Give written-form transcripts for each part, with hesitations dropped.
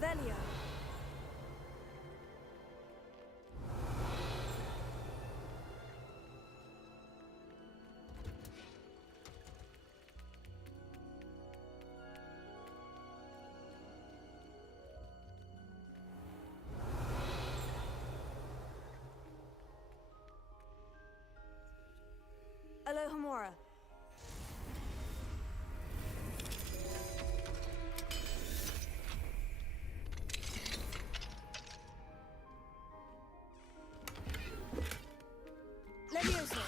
Revelio. Alohomora. Levioso.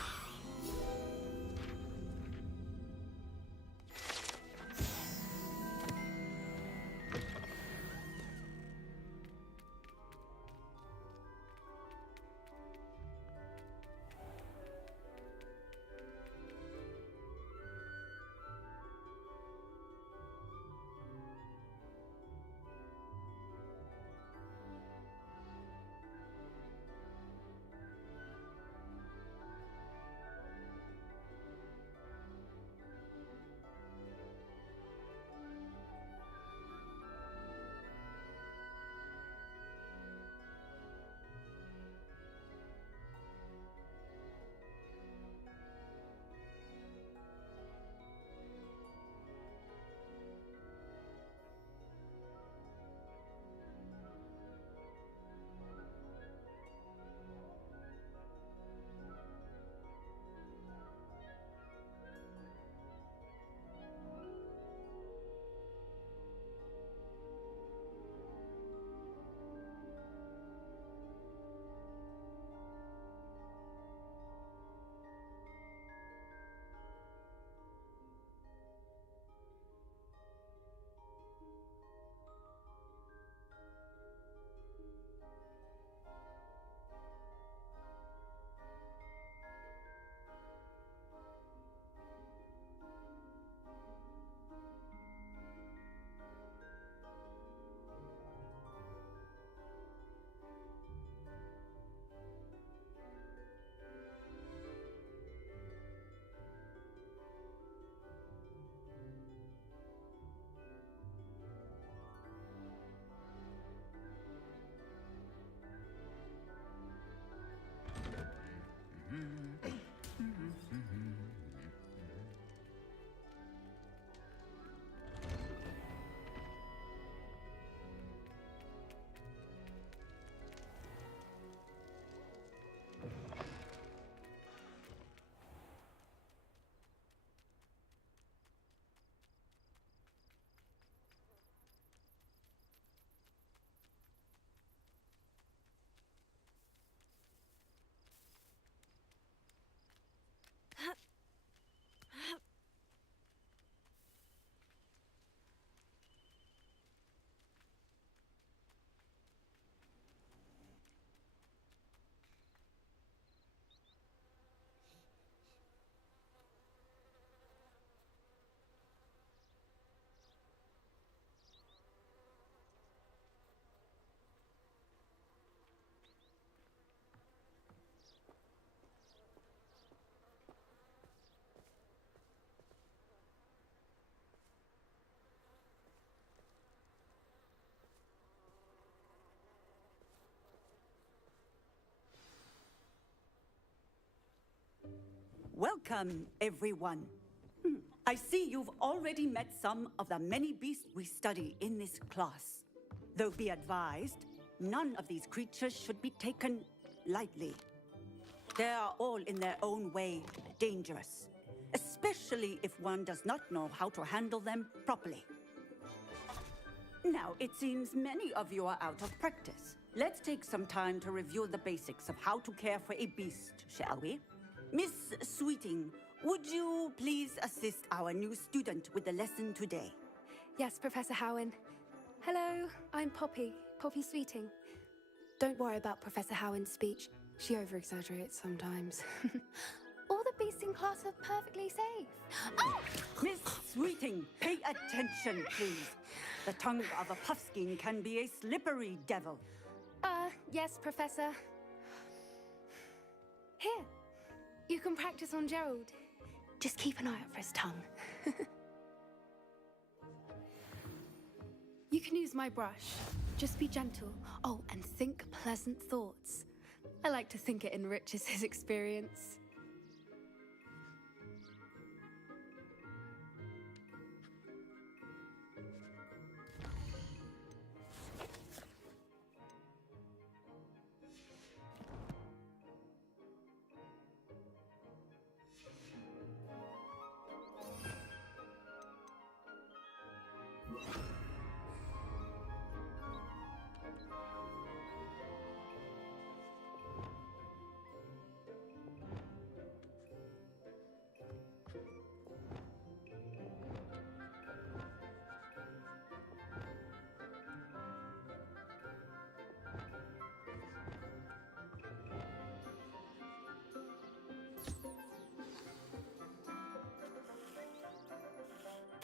Welcome, everyone. I see you've already met some of the many beasts we study in this class. Though be advised, none of these creatures should be taken lightly. They are all in their own way dangerous, especially if one does not know how to handle them properly. Now, it seems many of you are out of practice. Let's take some time to review the basics of how to care for a beast, shall we? Miss Sweeting, would you please assist our new student with the lesson today? Yes, Professor Howen. Hello, I'm Poppy Sweeting. Don't worry about Professor Howen's speech. She over-exaggerates sometimes. All the beasts in class are perfectly safe. Oh! Miss Sweeting, pay attention, please. The tongue of a puffskein can be a slippery devil. Yes, Professor. Here, you can practice on Gerald. Just keep an eye out for his tongue. You can use my brush. Just be gentle. Oh, and think pleasant thoughts. I like to think it enriches his experience.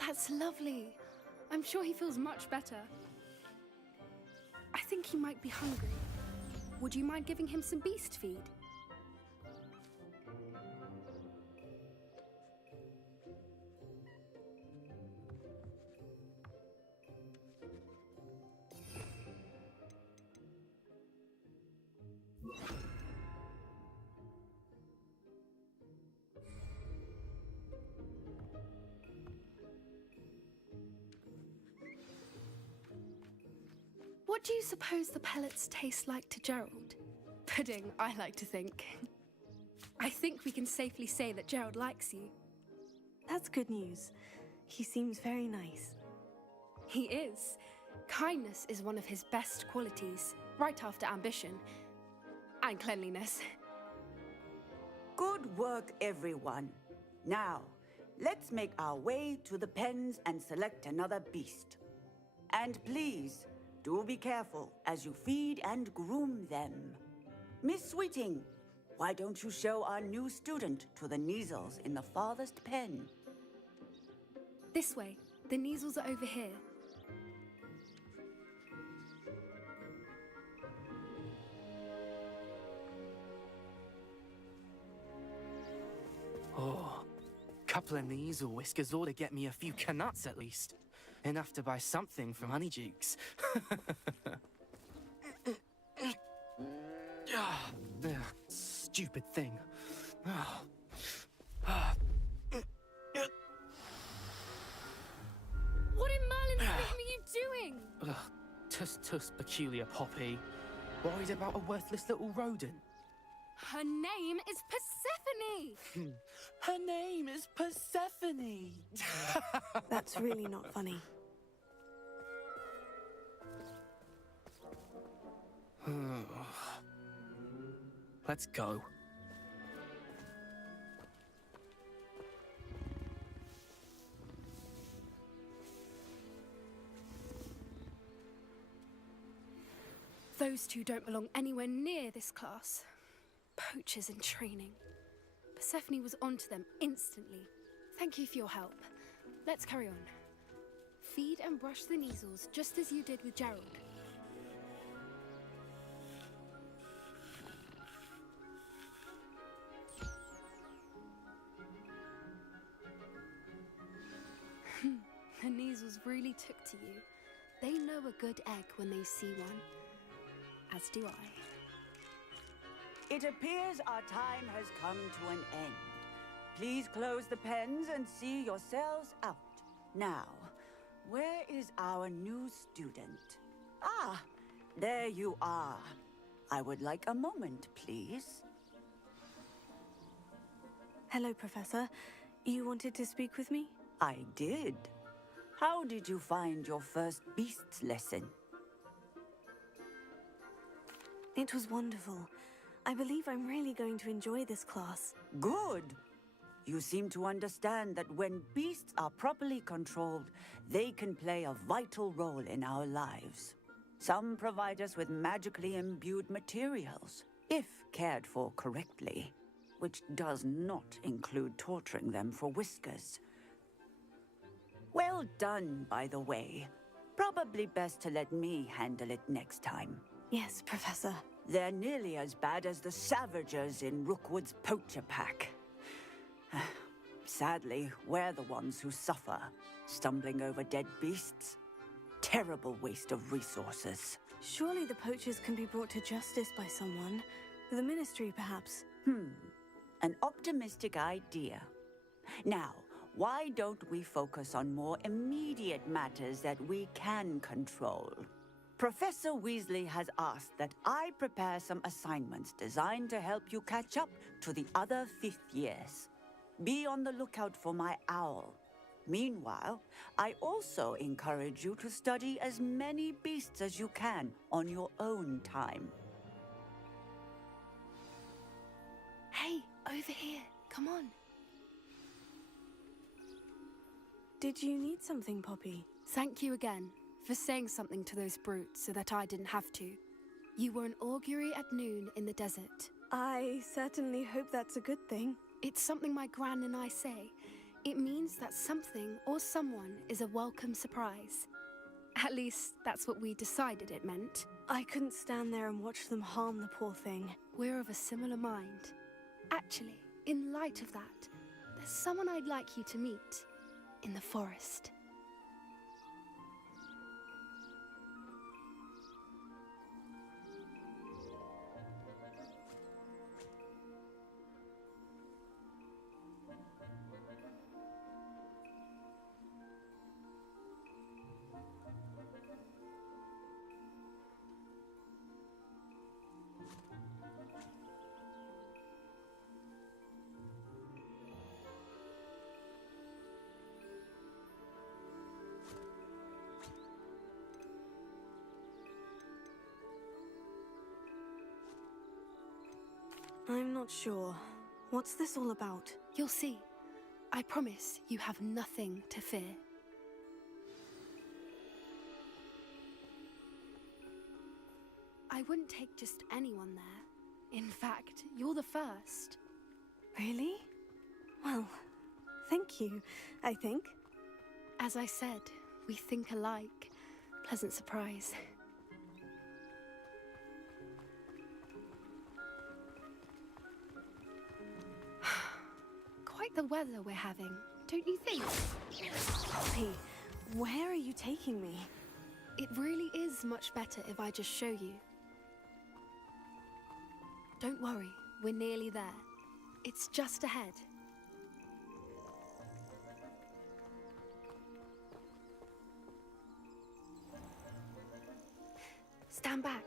That's lovely. I'm sure he feels much better. I think he might be hungry. Would you mind giving him some beast feed? What do you suppose the pellets taste like to Gerald? Pudding, I like to think. I think we can safely say that Gerald likes you. That's good news. He seems very nice. He is. Kindness is one of his best qualities, right after ambition. And cleanliness. Good work, everyone. Now, let's make our way to the pens and select another beast. And please, do be careful as you feed and groom them. Miss Sweeting, why don't you show our new student to the Kneazles in the farthest pen? This way. The Kneazles are over here. Oh, couple of Kneazle whiskers ought to get me a few canuts at least. Enough to buy something from Honeydukes. Stupid thing. What in Merlin's name are you doing? Tuss, peculiar Poppy. Worried about a worthless little rodent. Her name is Persephone! Her name is Persephone! That's really not funny. Let's go. Those two don't belong anywhere near this class. Poachers in training. Persephone was onto them instantly. Thank you for your help. Let's carry on. Feed and brush the Kneazles just as you did with Gerald. The Kneazles really took to you. They know a good egg when they see one. As do I. It appears our time has come to an end. Please close the pens and see yourselves out. Now, where is our new student? Ah, there you are. I would like a moment, please. Hello, Professor. You wanted to speak with me? I did. How did you find your first beasts lesson? It was wonderful. I believe I'm really going to enjoy this class. Good. You seem to understand that when beasts are properly controlled, they can play a vital role in our lives. Some provide us with magically imbued materials, if cared for correctly, which does not include torturing them for whiskers. Well done, by the way. Probably best to let me handle it next time. Yes, Professor. They're nearly as bad as the Savagers in Rookwood's poacher pack. Sadly, we're the ones who suffer, stumbling over dead beasts. Terrible waste of resources. Surely the poachers can be brought to justice by someone. The Ministry, perhaps. An optimistic idea. Now, why don't we focus on more immediate matters that we can control? Professor Weasley has asked that I prepare some assignments designed to help you catch up to the other fifth years. Be on the lookout for my owl. Meanwhile, I also encourage you to study as many beasts as you can on your own time. Hey, over here. Come on. Did you need something, Poppy? Thank you again for saying something to those brutes so that I didn't have to. You were an augury at noon in the desert. I certainly hope that's a good thing. It's something my gran and I say. It means that something or someone is a welcome surprise. At least, that's what we decided it meant. I couldn't stand there and watch them harm the poor thing. We're of a similar mind. Actually, in light of that, there's someone I'd like you to meet in the forest. I'm not sure. What's this all about? You'll see. I promise you have nothing to fear. I wouldn't take just anyone there. In fact, you're the first. Really? Well, thank you, I think. As I said, we think alike. Pleasant surprise. Quite the weather we're having, don't you think? Poppy, where are you taking me? It really is much better if I just show you. Don't worry, we're nearly there. It's just ahead. Stand back.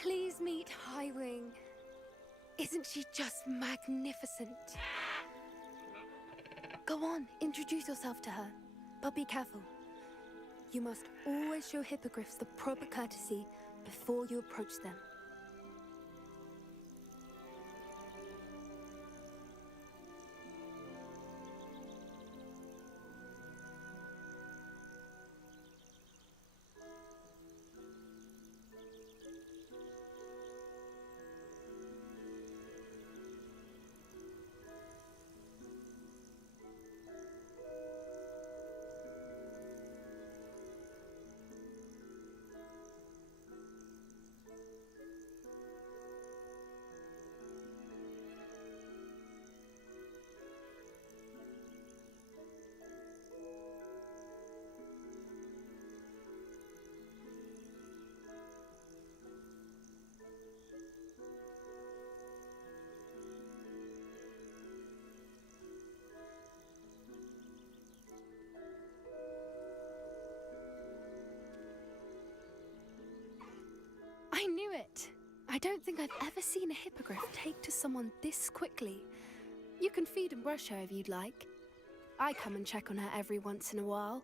Please meet Highwing. Isn't she just magnificent? Go on, introduce yourself to her. But be careful. You must always show hippogriffs the proper courtesy before you approach them. I knew it! I don't think I've ever seen a hippogriff take to someone this quickly. You can feed and brush her if you'd like. I come and check on her every once in a while.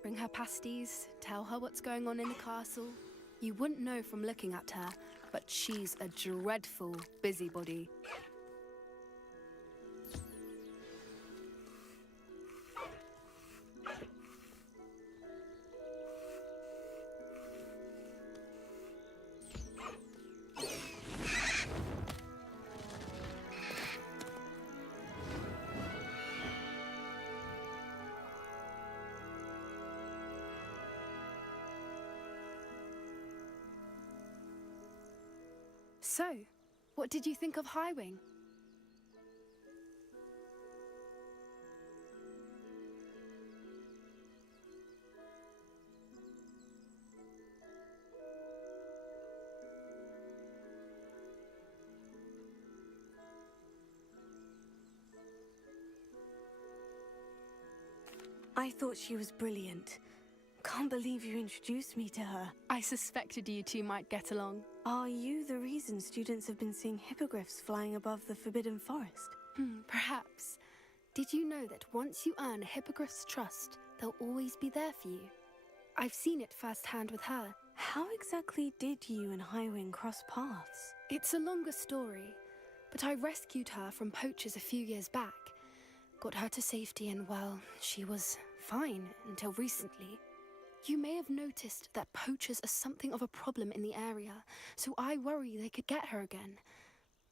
Bring her pasties, tell her what's going on in the castle. You wouldn't know from looking at her, but she's a dreadful busybody. So, what did you think of Highwing? I thought she was brilliant. Can't believe you introduced me to her. I suspected you two might get along. Are you the reason students have been seeing hippogriffs flying above the Forbidden Forest? Perhaps. Did you know that once you earn a hippogriff's trust, they'll always be there for you? I've seen it firsthand with her. How exactly did you and Highwing cross paths? It's a longer story, but I rescued her from poachers a few years back. Got her to safety and, well, she was fine until recently. You may have noticed that poachers are something of a problem in the area, so I worry they could get her again.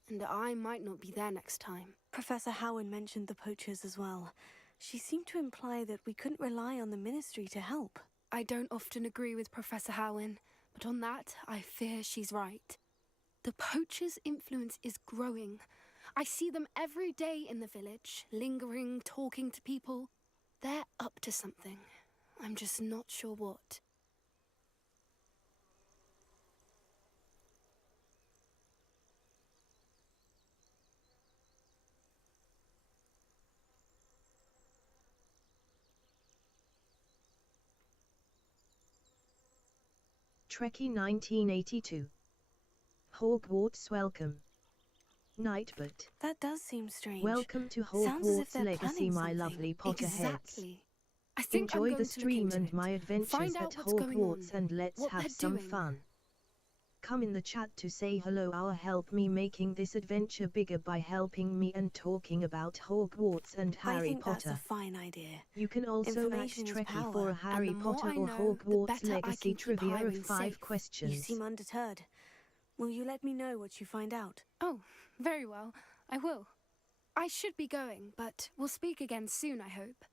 And I might not be there next time. Professor Howen mentioned the poachers as well. She seemed to imply that we couldn't rely on the Ministry to help. I don't often agree with Professor Howen, but on that, I fear she's right. The poachers' influence is growing. I see them every day in the village, lingering, talking to people. They're up to something. I'm just not sure what. Trekkie 1982. Hogwarts welcome. Nightbot. That does seem strange. Welcome to Sounds as if Hogwarts they're Legacy, planning my something. lovely Potterheads. Exactly. I think I'm Enjoy going the to look stream into and it. my adventures Find at out what's going on, Hogwarts, and let's what have they're some doing. fun. Come in the chat to say hello or help me making this adventure bigger by helping me and talking about Hogwarts and I Harry think Potter. that's a fine idea. You can also ask Information is Trekkie for power, a and Harry the more Potter I or know, the Hogwarts better I Legacy can keep trivia of Highwing 5 safe. questions. You seem undeterred. Will you let me know what you find out? Oh, very well. I will. I should be going, but we'll speak again soon, I hope.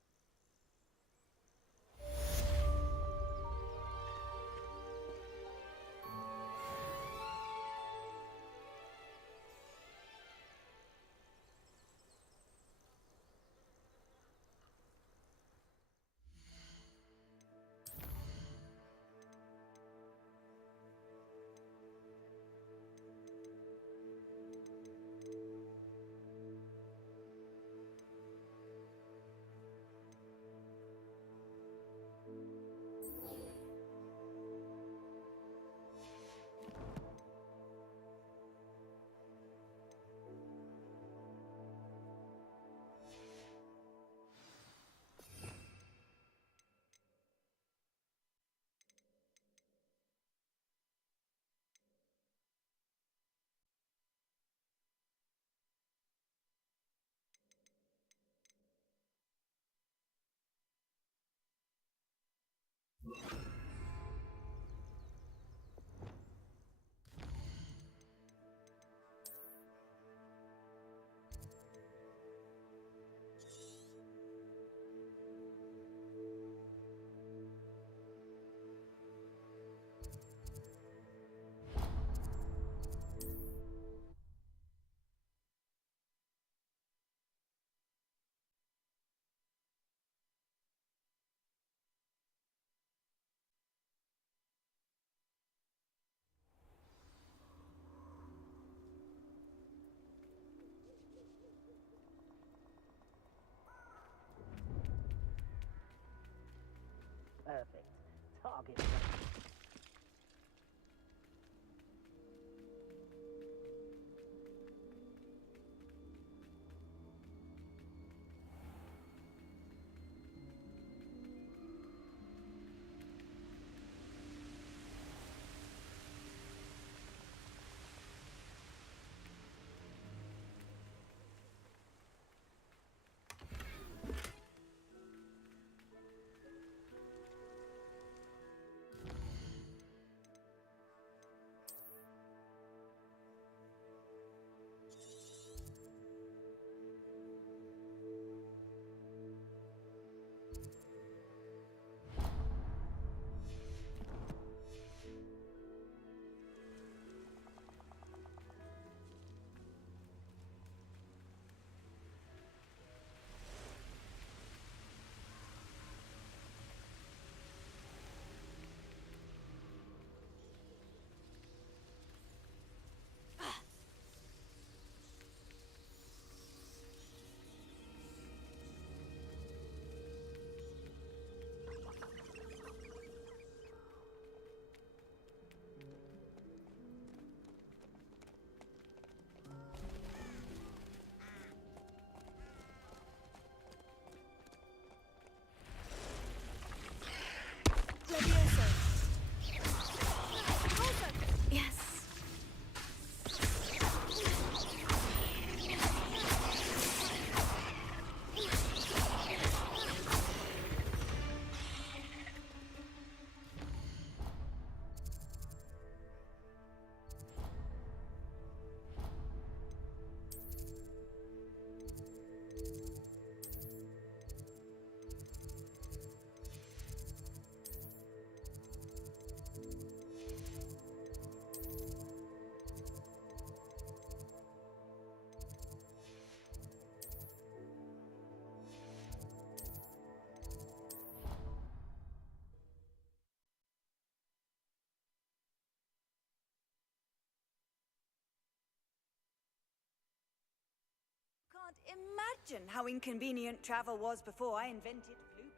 imagine how inconvenient travel was before I invented blue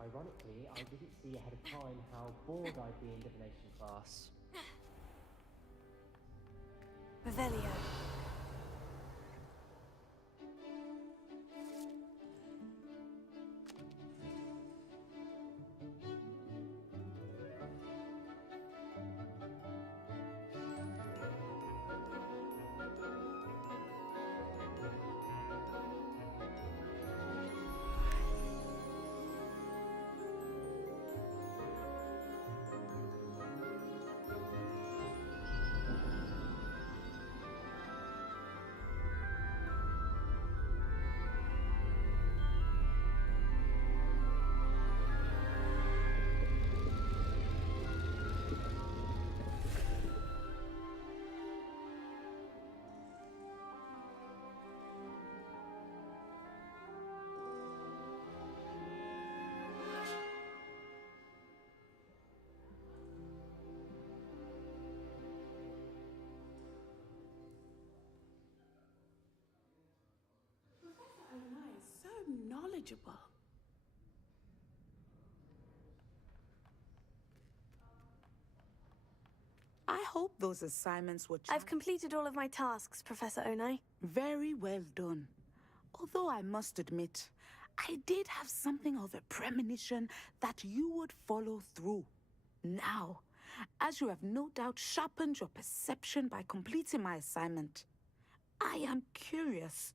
Ironically, I didn't see ahead of time how bored I'd be in divination class. Revelio. Ona is so knowledgeable. I hope those assignments were I've completed all of my tasks, Professor Onai. very well done. Although I must admit, I did have something of a premonition that you would follow through. Now, as you have no doubt sharpened your perception by completing my assignment, I am curious,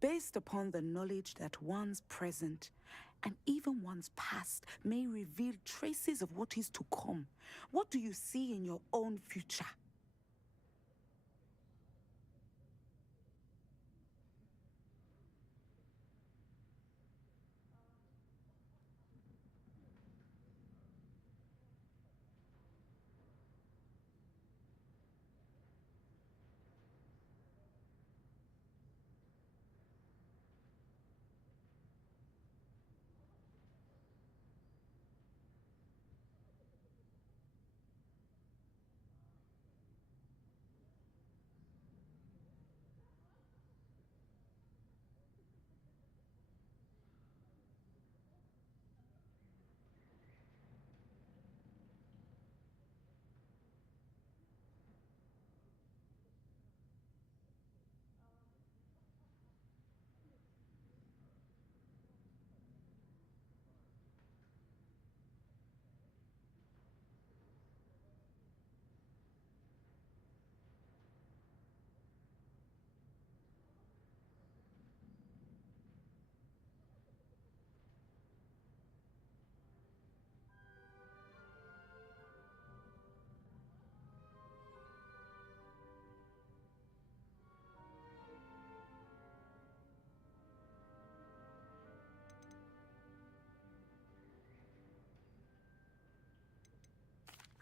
based upon the knowledge that one's present and even one's past may reveal traces of what is to come. What do you see in your own future?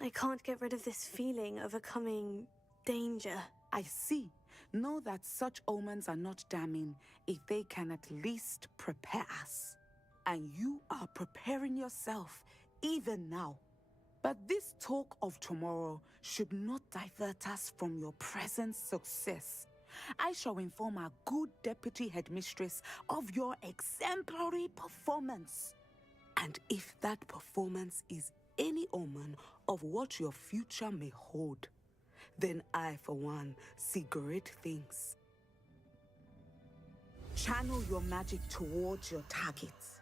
I can't get rid of this feeling of a coming danger. I see. Know that such omens are not damning if they can at least prepare us. And you are preparing yourself even now. But this talk of tomorrow should not divert us from your present success. I shall inform our good deputy headmistress of your exemplary performance. And if that performance is any omen of what your future may hold, then I, for one, see great things. Channel your magic towards your targets.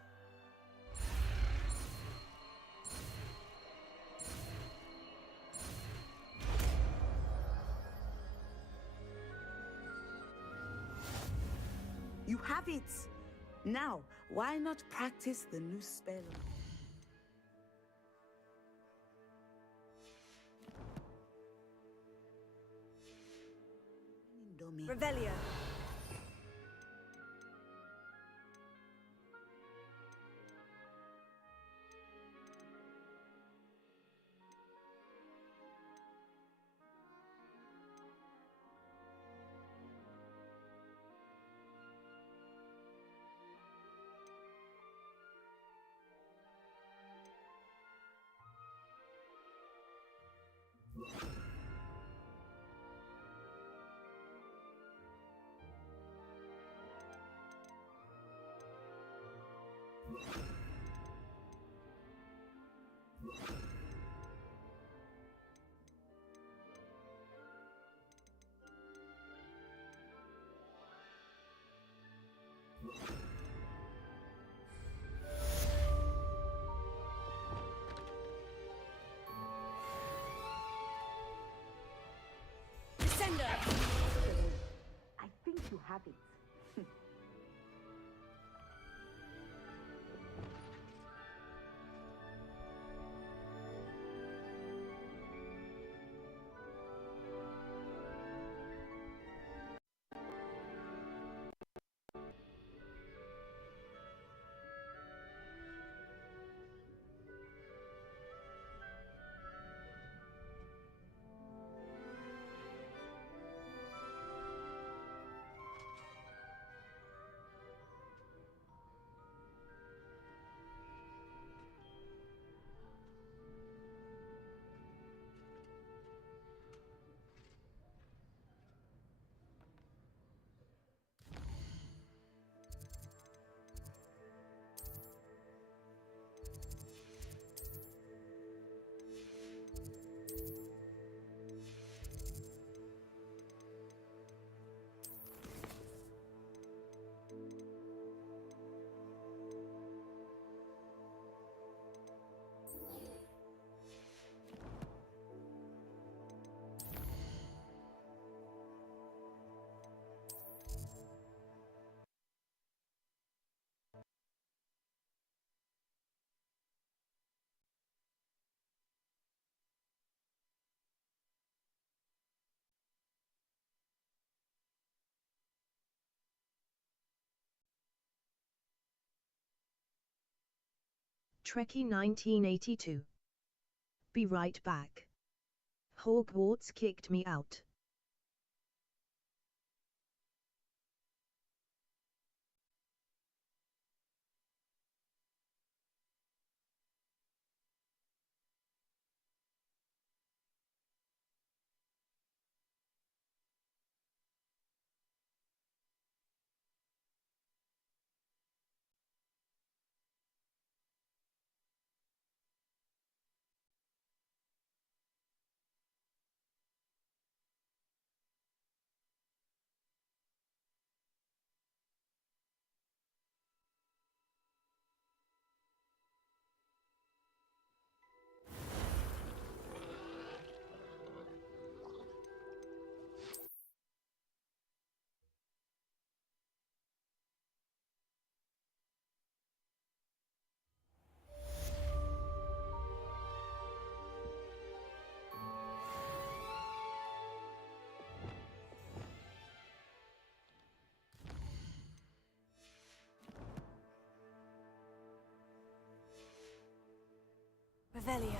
You have it! Now, why not practice the new spell? Revelio. Descender! I think you have it. Trekkie 1982. Be right back. Hogwarts kicked me out. Revelio.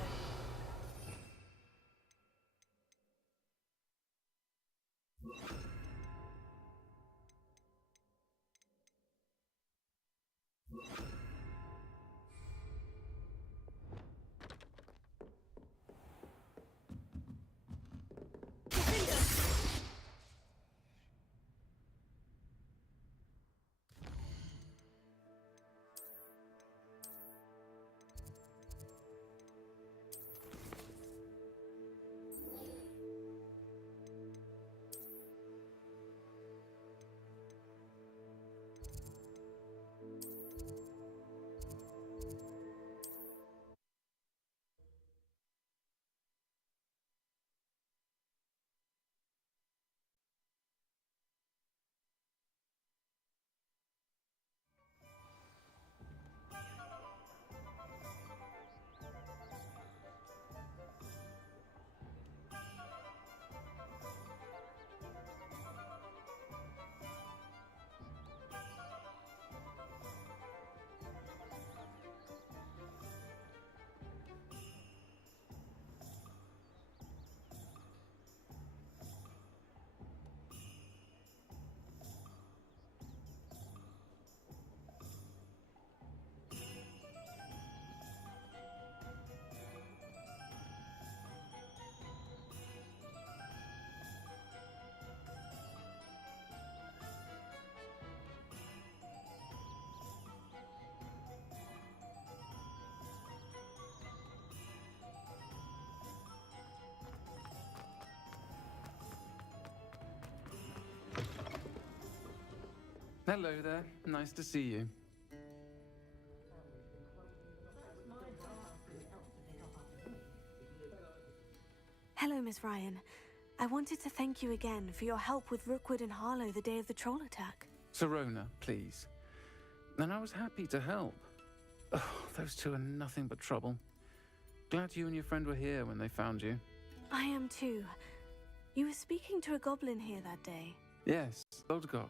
Hello there. Nice to see you. Hello, Miss Ryan. I wanted to thank you again for your help with Rookwood and Harlow the day of the troll attack. Sirona, please. And I was happy to help. Oh, those two are nothing but trouble. Glad you and your friend were here when they found you. I am too. You were speaking to a goblin here that day. Yes, Lodgok.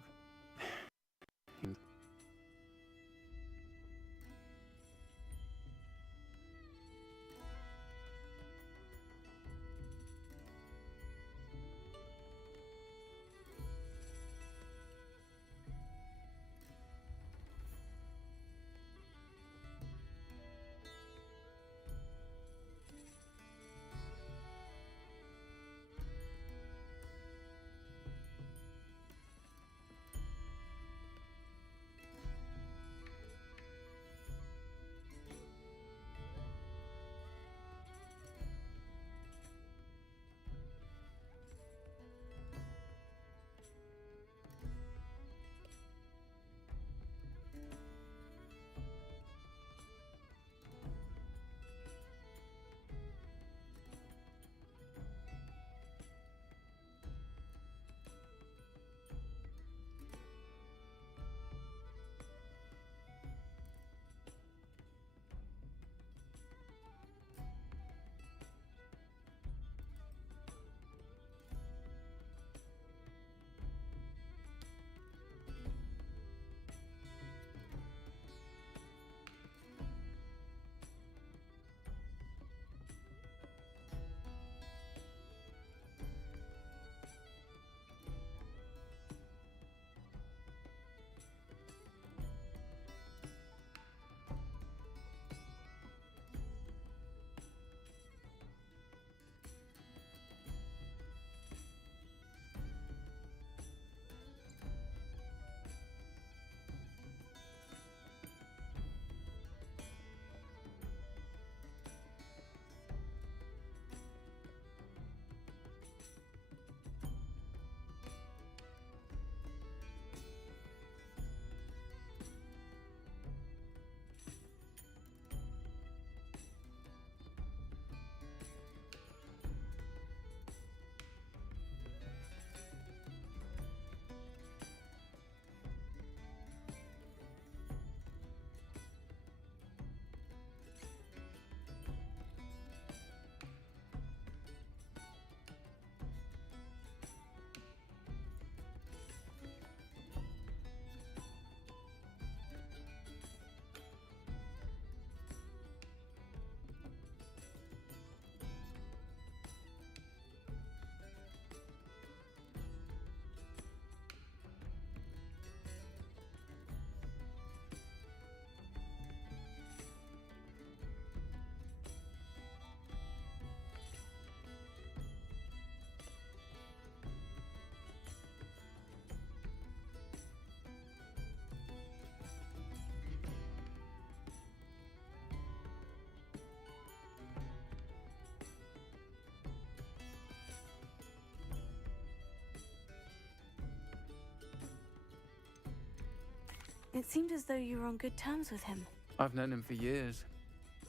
It seemed as though you were on good terms with him. I've known him for years.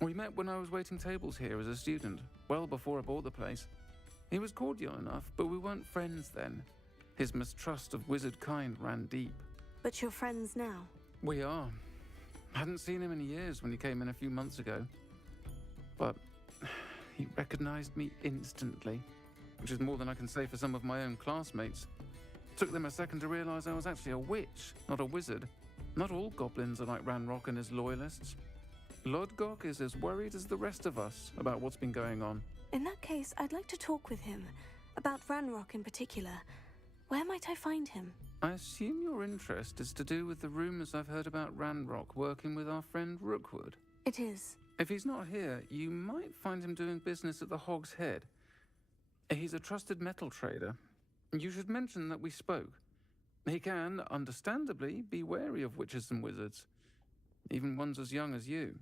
We met when I was waiting tables here as a student, well before I bought the place. He was cordial enough, but we weren't friends then. His mistrust of wizard kind ran deep. But you're friends now. We are. Hadn't seen him in years when he came in a few months ago. But he recognized me instantly, which is more than I can say for some of my own classmates. Took them a second to realize I was actually a witch, not a wizard. Not all goblins are like Ranrock and his loyalists. Lodgok is as worried as the rest of us about what's been going on. In that case, I'd like to talk with him. About Ranrock in particular. Where might I find him? I assume your interest is to do with the rumors I've heard about Ranrock working with our friend Rookwood. It is. If he's not here, you might find him doing business at the Hog's Head. He's a trusted metal trader. You should mention that we spoke. He can, understandably, be wary of witches and wizards, even ones as young as you.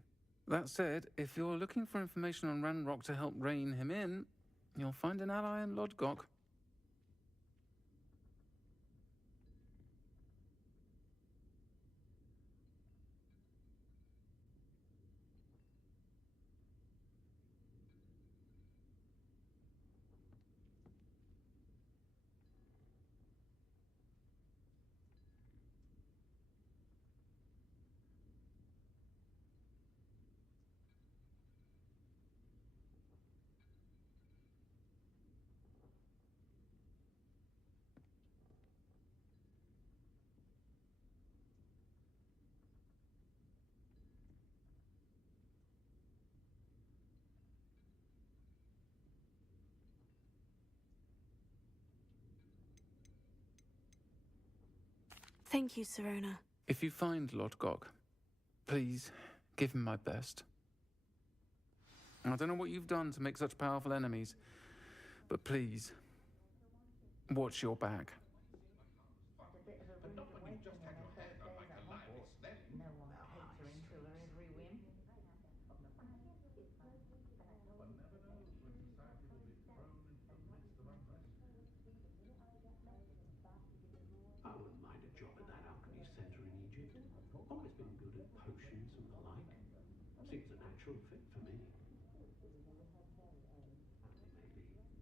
That said, if you're looking for information on Ranrock to help rein him in, you'll find an ally in Lodgok. Thank you, Sirona. If you find Lord Gok, please give him my best. I don't know what you've done to make such powerful enemies, but please, watch your back. I wouldn't mind a job at that alchemy centre in Egypt. Always been good at potions and the like. Seems a natural fit for me. Maybe.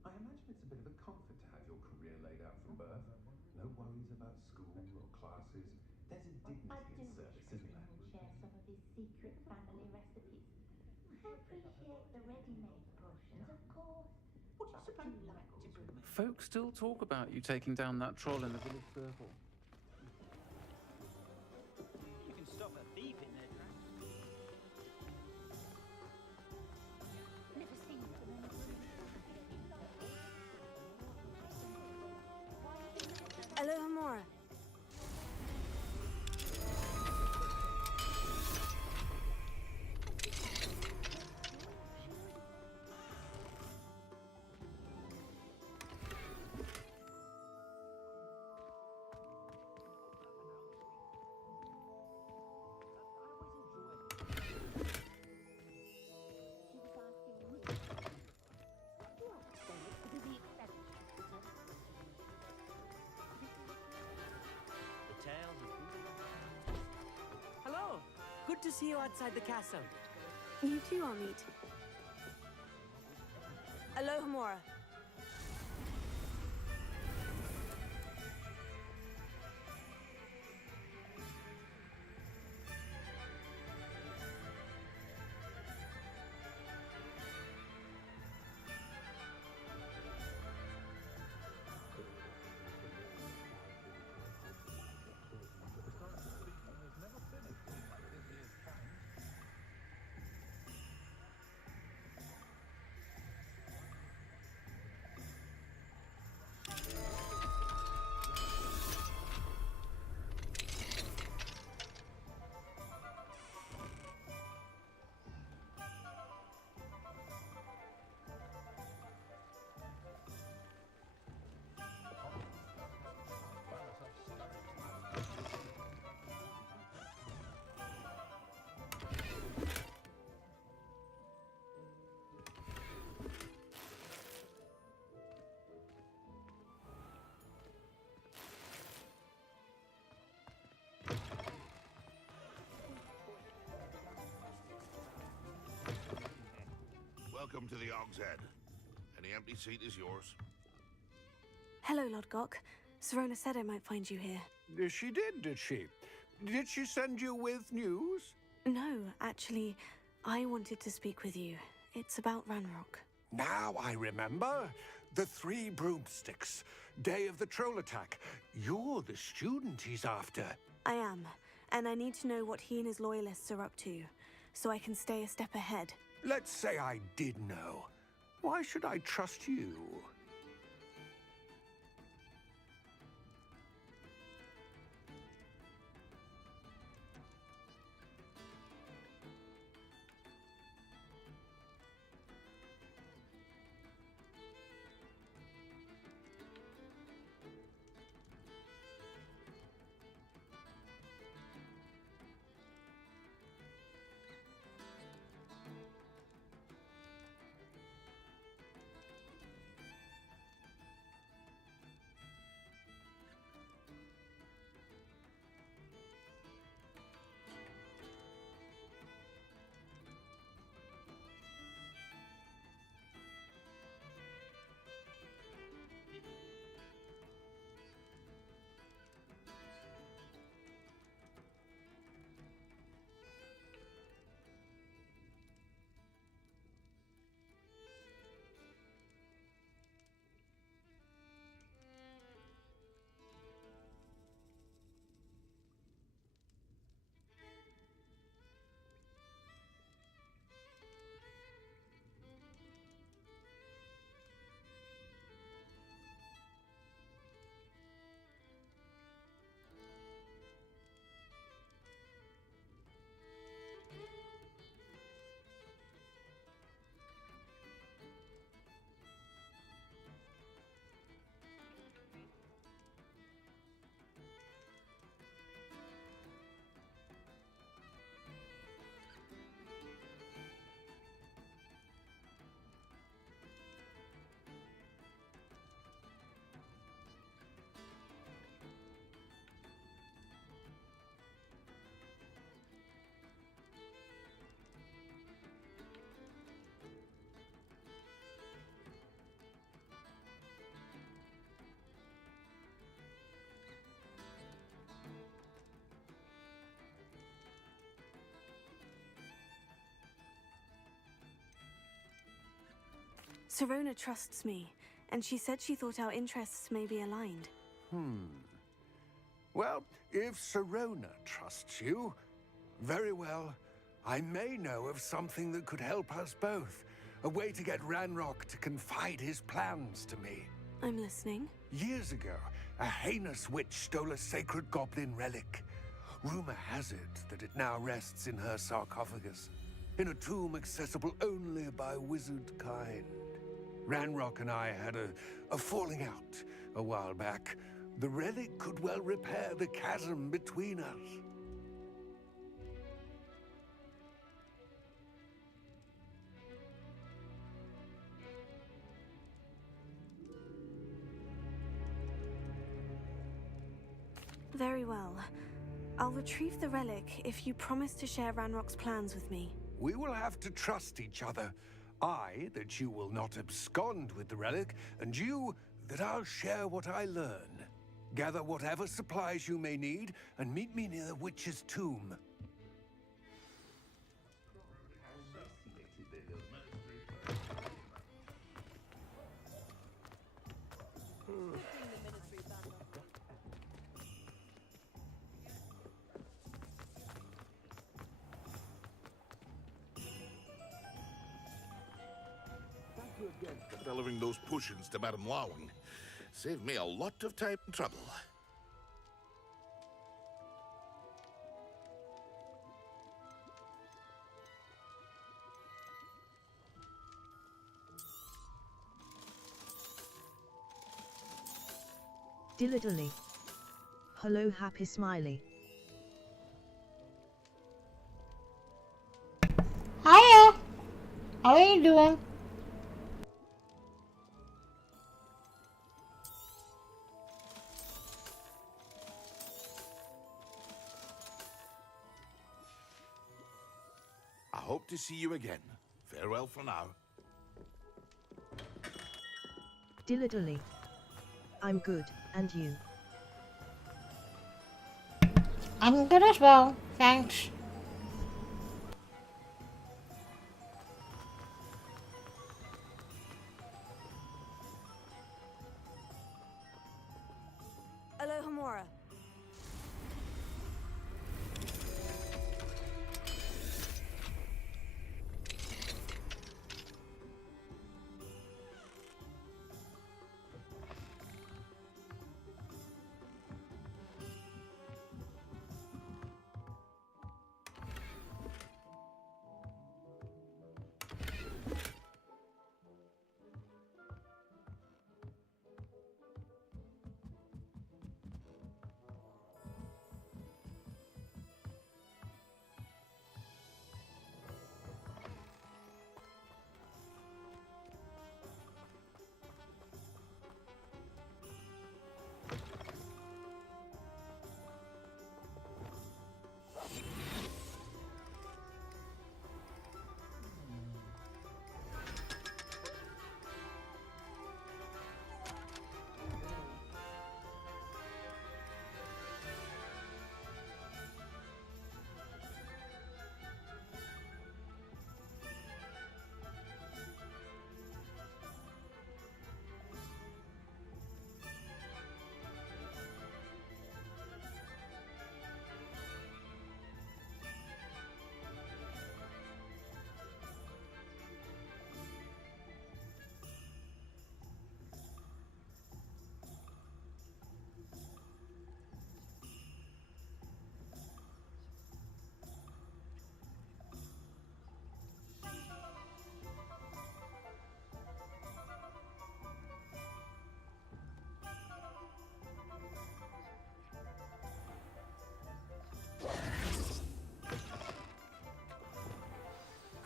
I imagine it's a bit of a comfort to have your career laid out from birth. No worries about school or classes. There's a dignity in service, isn't there? Share some of his secret family recipes. I appreciate the ready-made potions, of course. What do you like to brew? Folk still talk about you taking down that troll in the village circle. You can stop a thief in their tracks. Never seen them in a room. Alohomora. Hello! Good to see you outside the castle. You too, Amit. Alohomora. Welcome to the Og's Head. Any empty seat is yours. Hello, Lord Gok. Sirona said I might find you here. She did she? Did she send you with news? No, actually, I wanted to speak with you. It's about Ranrock. Now I remember. The 3 broomsticks. Day of the troll attack. You're the student he's after. I am, and I need to know what he and his loyalists are up to, so I can stay a step ahead. Let's say I did know. Why should I trust you? Sirona trusts me, and she said she thought our interests may be aligned. Well, if Sirona trusts you, very well. I may know of something that could help us both. A way to get Ranrock to confide his plans to me. I'm listening. Years ago, a heinous witch stole a sacred goblin relic. Rumor has it that it now rests in her sarcophagus, in a tomb accessible only by wizard kind. Ranrock and I had a falling out a while back. The relic could well repair the chasm between us. Very well. I'll retrieve the relic if you promise to share Ranrock's plans with me. We will have to trust each other. I, that you will not abscond with the relic, and you, that I'll share what I learn. Gather whatever supplies you may need, and meet me near the witch's tomb. Delivering those potions to Madame Lawing saved me a lot of time and trouble. Dilly. Hello, happy smiley. Hiya! How are you doing? I hope to see you again. Farewell for now. Dilly. I'm good, and you? I'm good as well, thanks. Alohomora.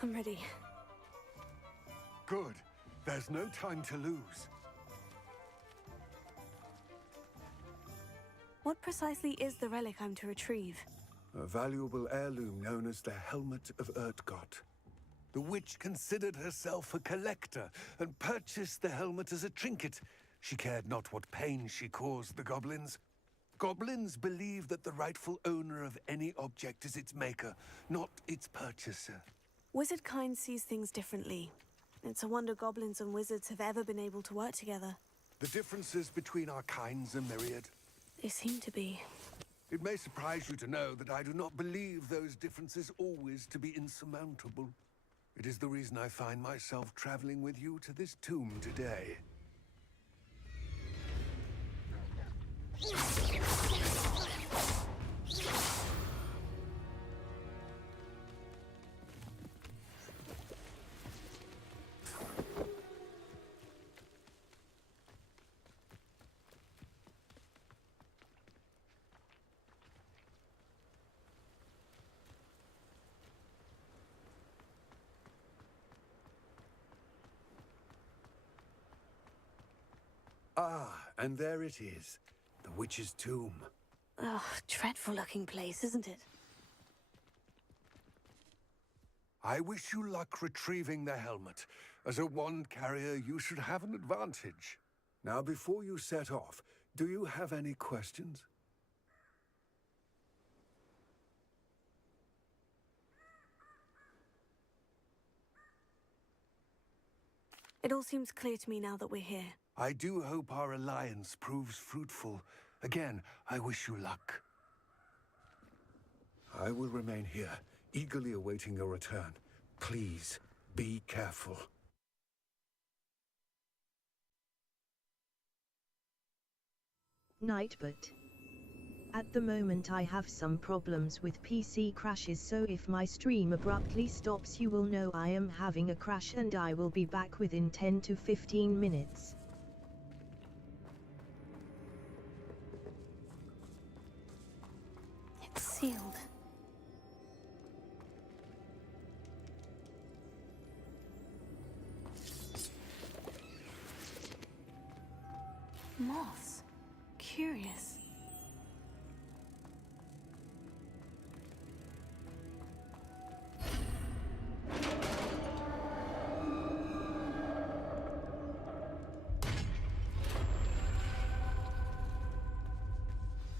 I'm ready. Good. There's no time to lose. What precisely is the relic I'm to retrieve? A valuable heirloom known as the Helmet of Urtgott. The witch considered herself a collector and purchased the helmet as a trinket. She cared not what pain she caused the goblins. Goblins believe that the rightful owner of any object is its maker, not its purchaser. Wizard kind sees things differently. It's a wonder goblins and wizards have ever been able to work together. The differences between our kinds are myriad. They seem to be. It may surprise you to know that I do not believe those differences always to be insurmountable. It is the reason I find myself traveling with you to this tomb today. Ah, and there it is. The witch's tomb. Ugh, dreadful looking place, isn't it? I wish you luck retrieving the helmet. As a wand carrier, you should have an advantage. Now, before you set off, do you have any questions? It all seems clear to me now that we're here. I do hope our alliance proves fruitful. Again, I wish you luck. I will remain here, eagerly awaiting your return. Please, be careful. Nightbot. At the moment I have some problems with PC crashes, so if my stream abruptly stops you will know I am having a crash and I will be back within 10 to 15 minutes. It's sealed. Moths. Curious.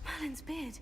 Merlin's beard.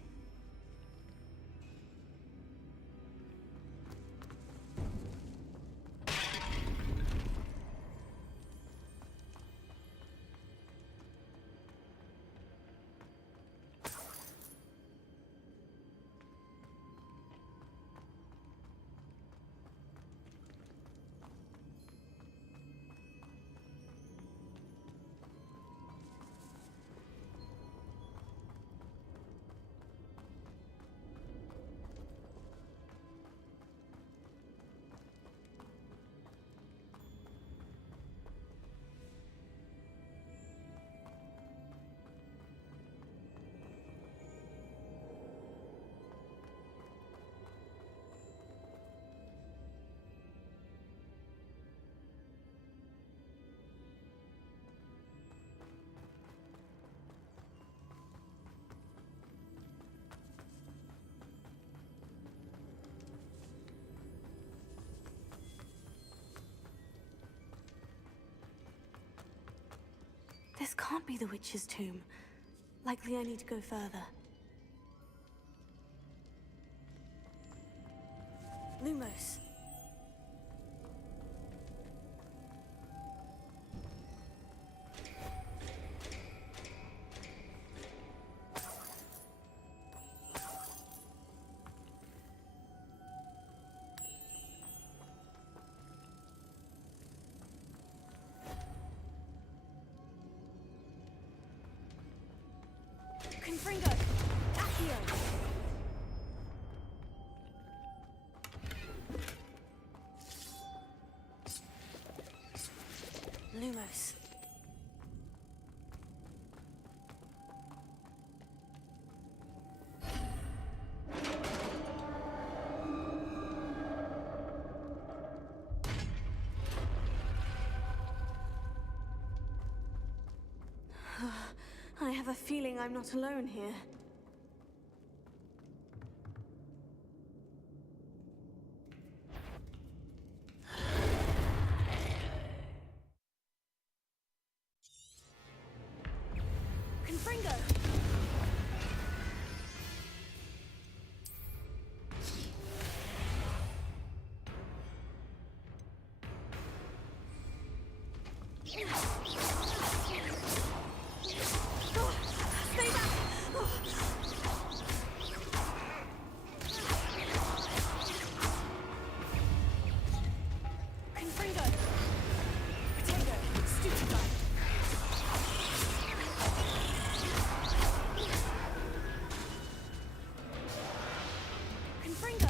This can't be the witch's tomb. Likely I need to go further. Lumos. Confringo! Accio! Lumos. I have a feeling I'm not alone here. Confringo! Confringo!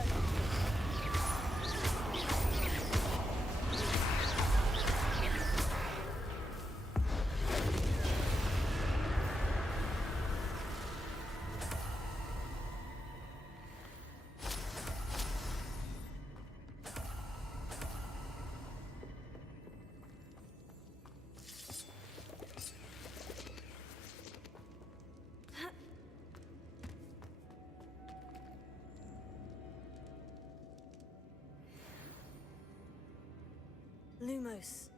Lumos.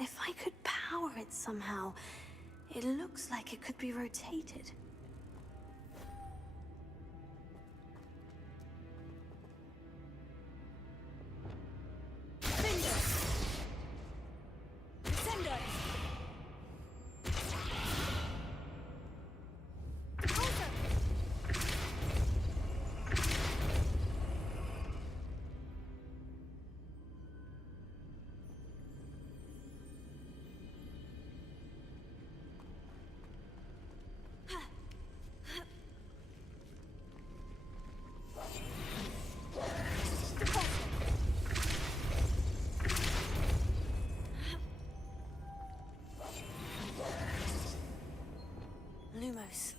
If I could power it somehow, it looks like it could be rotated. Lumos.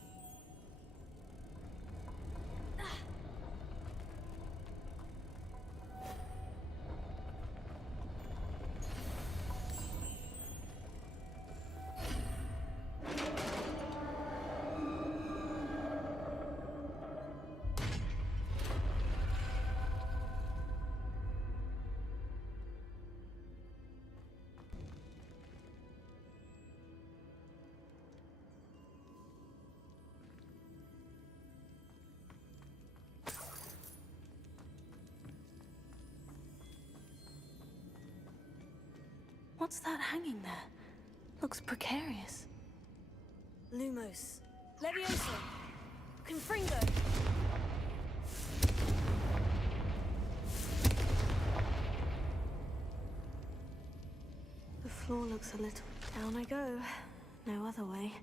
What's that hanging there? Looks precarious. Lumos. Leviosa. Confringo. The floor looks a little... Down I go. No other way.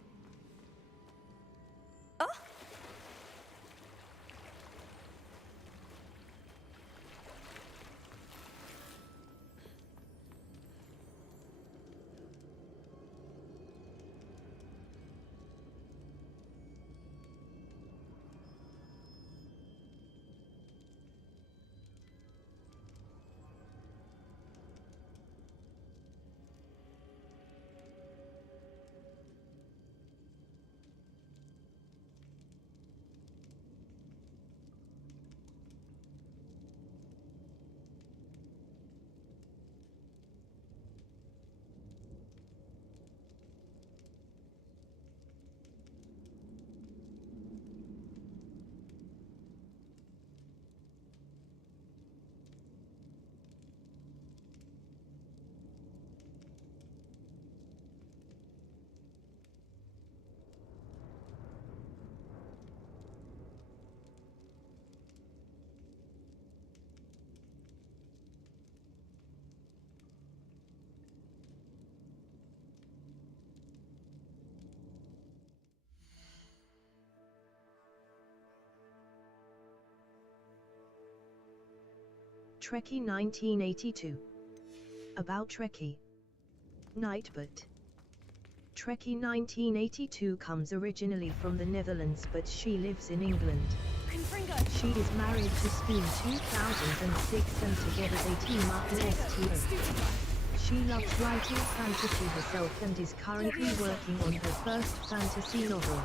Trekkie 1982. About Trekkie. Nightbot. Trekkie 1982 comes originally from the Netherlands, but she lives in England. She is married to Spoon 2006 and together they team up in STO. She loves writing fantasy herself and is currently working on her first fantasy novel.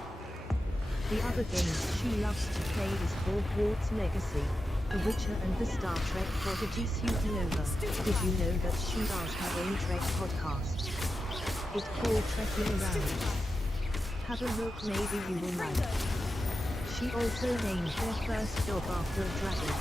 The other games she loves to play is Hogwarts Legacy, The Witcher and the Star Trek prodigy Supernova. Did you know that she does her own Trek podcast? It's called Trekking Around. Have a look, maybe you will like. She also named their first dog after a dragon.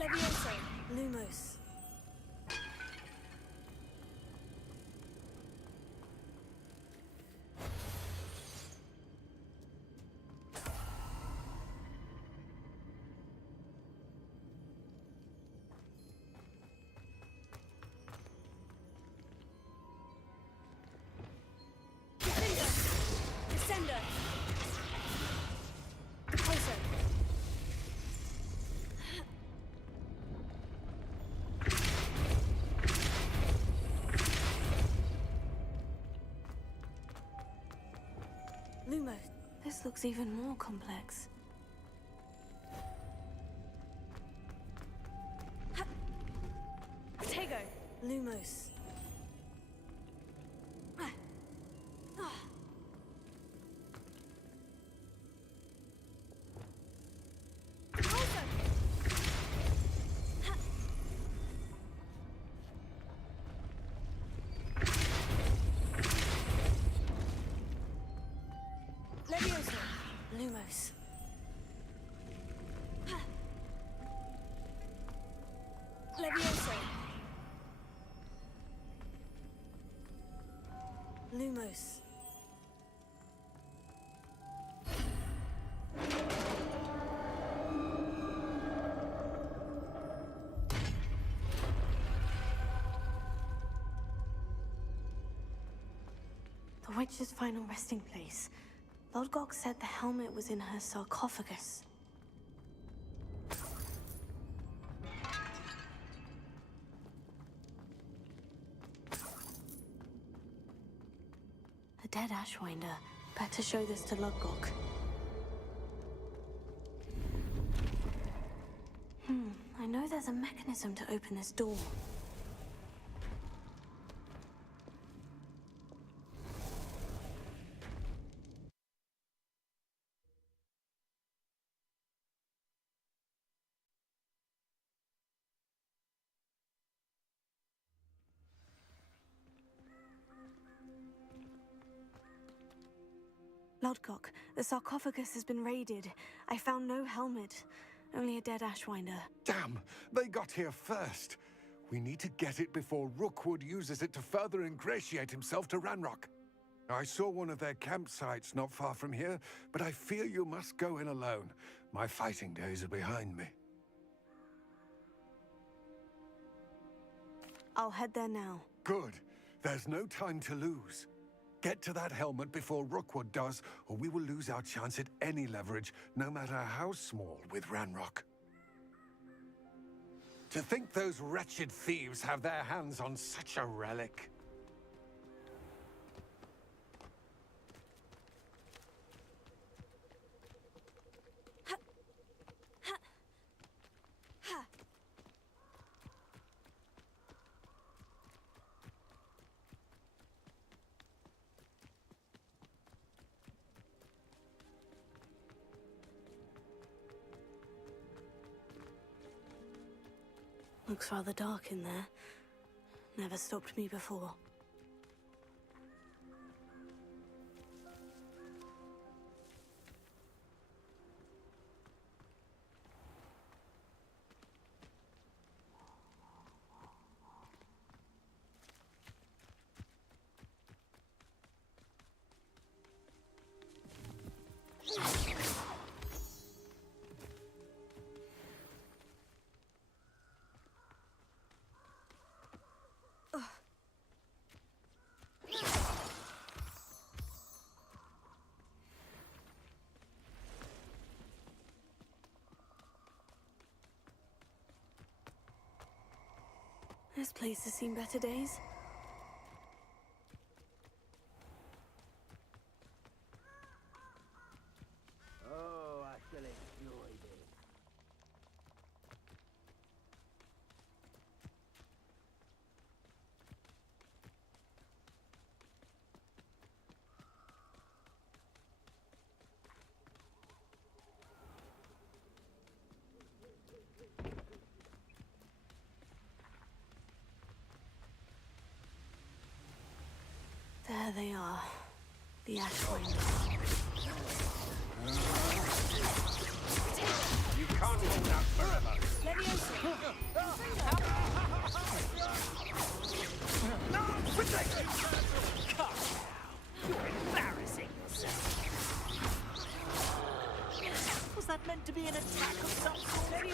Levioso. Lumos. Descender. Closer. Lumos. This looks even more complex. Tego. Lumos. Levioso. Lumos. Levioso. Lumos. The witch's final resting place. Lodgok said the helmet was in her sarcophagus. A dead Ashwinder. Better show this to Lodgok. I know there's a mechanism to open this door. Lodgok, the sarcophagus has been raided. I found no helmet, only a dead Ashwinder. Damn! They got here first. We need to get it before Rookwood uses it to further ingratiate himself to Ranrock. I saw one of their campsites not far from here, but I fear you must go in alone. My fighting days are behind me. I'll head there now. Good. There's no time to lose. Get to that helmet before Rookwood does, or we will lose our chance at any leverage, no matter how small, with Ranrock. To think those wretched thieves have their hands on such a relic. Looks rather dark in there. Never stopped me before. This place has seen better days. Oh, I shall enjoy this. There they are. The Ashwinder. You can't hold out forever. You're embarrassing yourself. Was that meant to be an attack of some sort?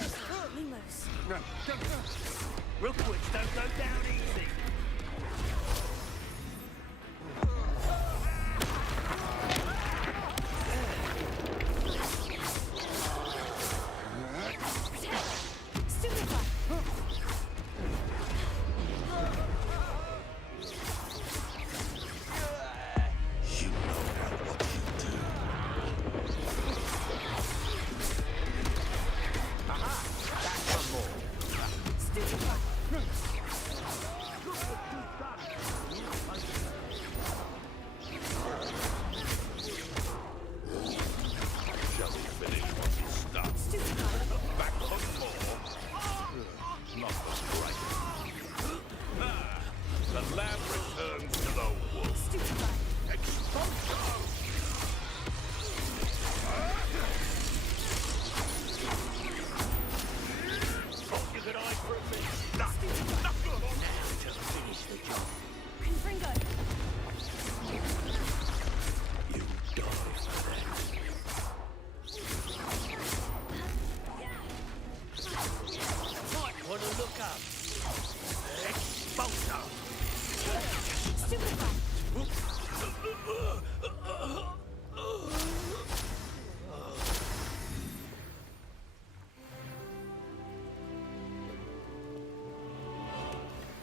Lumos. No, don't. Rookwoods don't go down easy.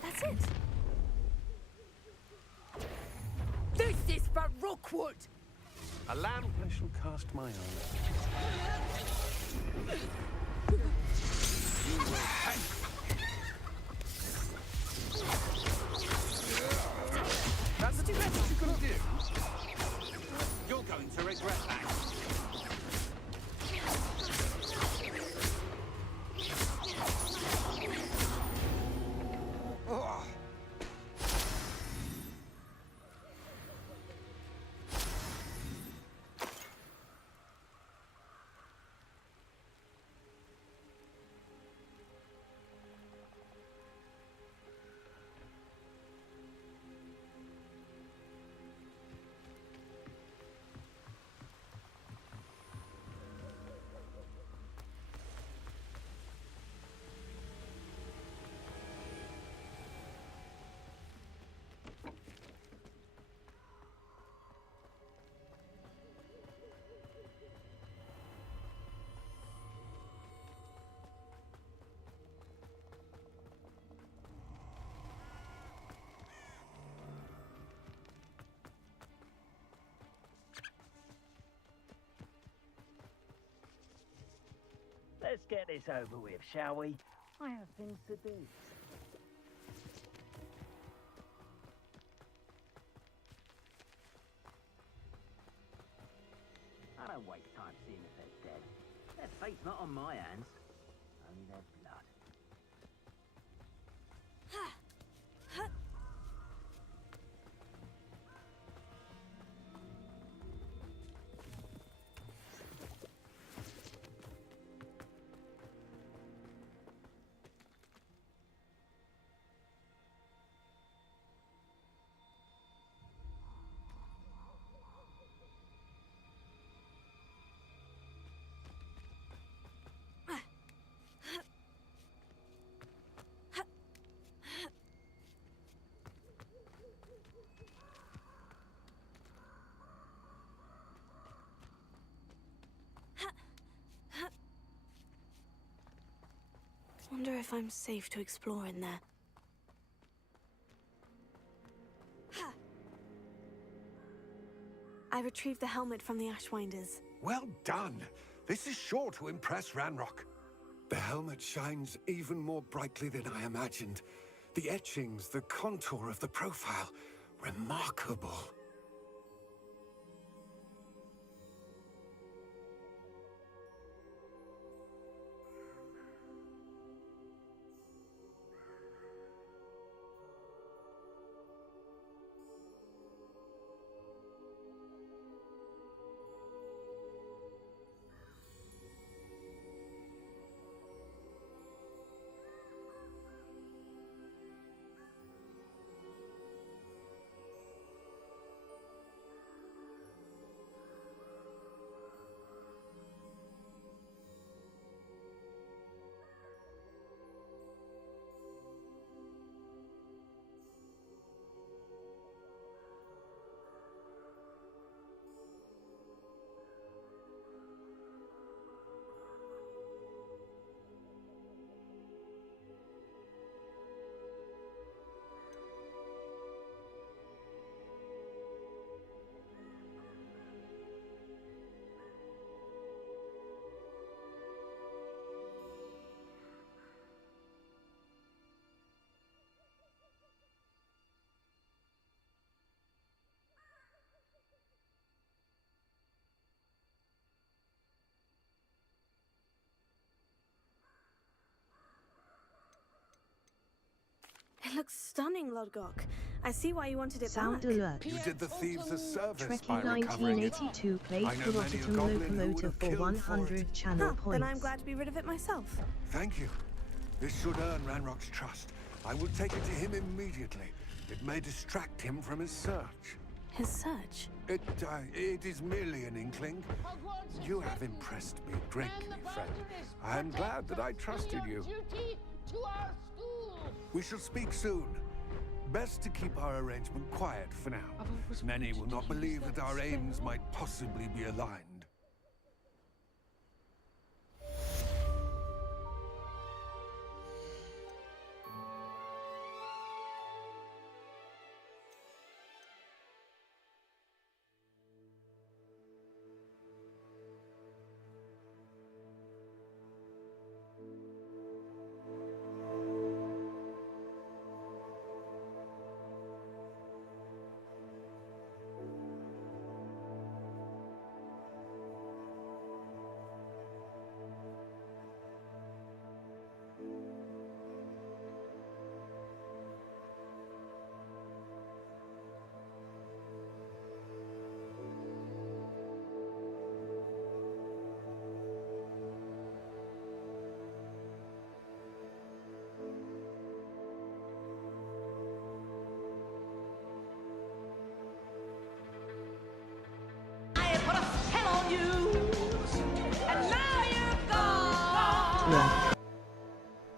That's it. This is for Rookwood! Allow I shall cast my eye. That's what you're gonna do. You're going to regret that. Let's get this over with, shall we? I have things to do. I don't waste time seeing if they're dead. Their fate's not on my hands. Only their blood. Wonder if I'm safe to explore in there. I retrieved the helmet from the Ashwinders. Well done. This is sure to impress Ranrock. The helmet shines even more brightly than I imagined. The etchings, the contour of the profile, remarkable. It looks stunning, Lodgok. I see why you wanted it Sound back. alert. You did the thieves a service Trekkie by recovering it. 1982 plays I know many a Rototom goblin who would locomotive have for killed 100 channel Huh, points. then I'm glad to be rid of it myself. Thank you. This should earn Ranrock's trust. I will take it to him immediately. It may distract him from his search. His search? It is merely an inkling. You have impressed me greatly, friend. I am glad that I trusted you. We shall speak soon. Best to keep our arrangement quiet for now. Many will not believe that our aims might possibly be aligned.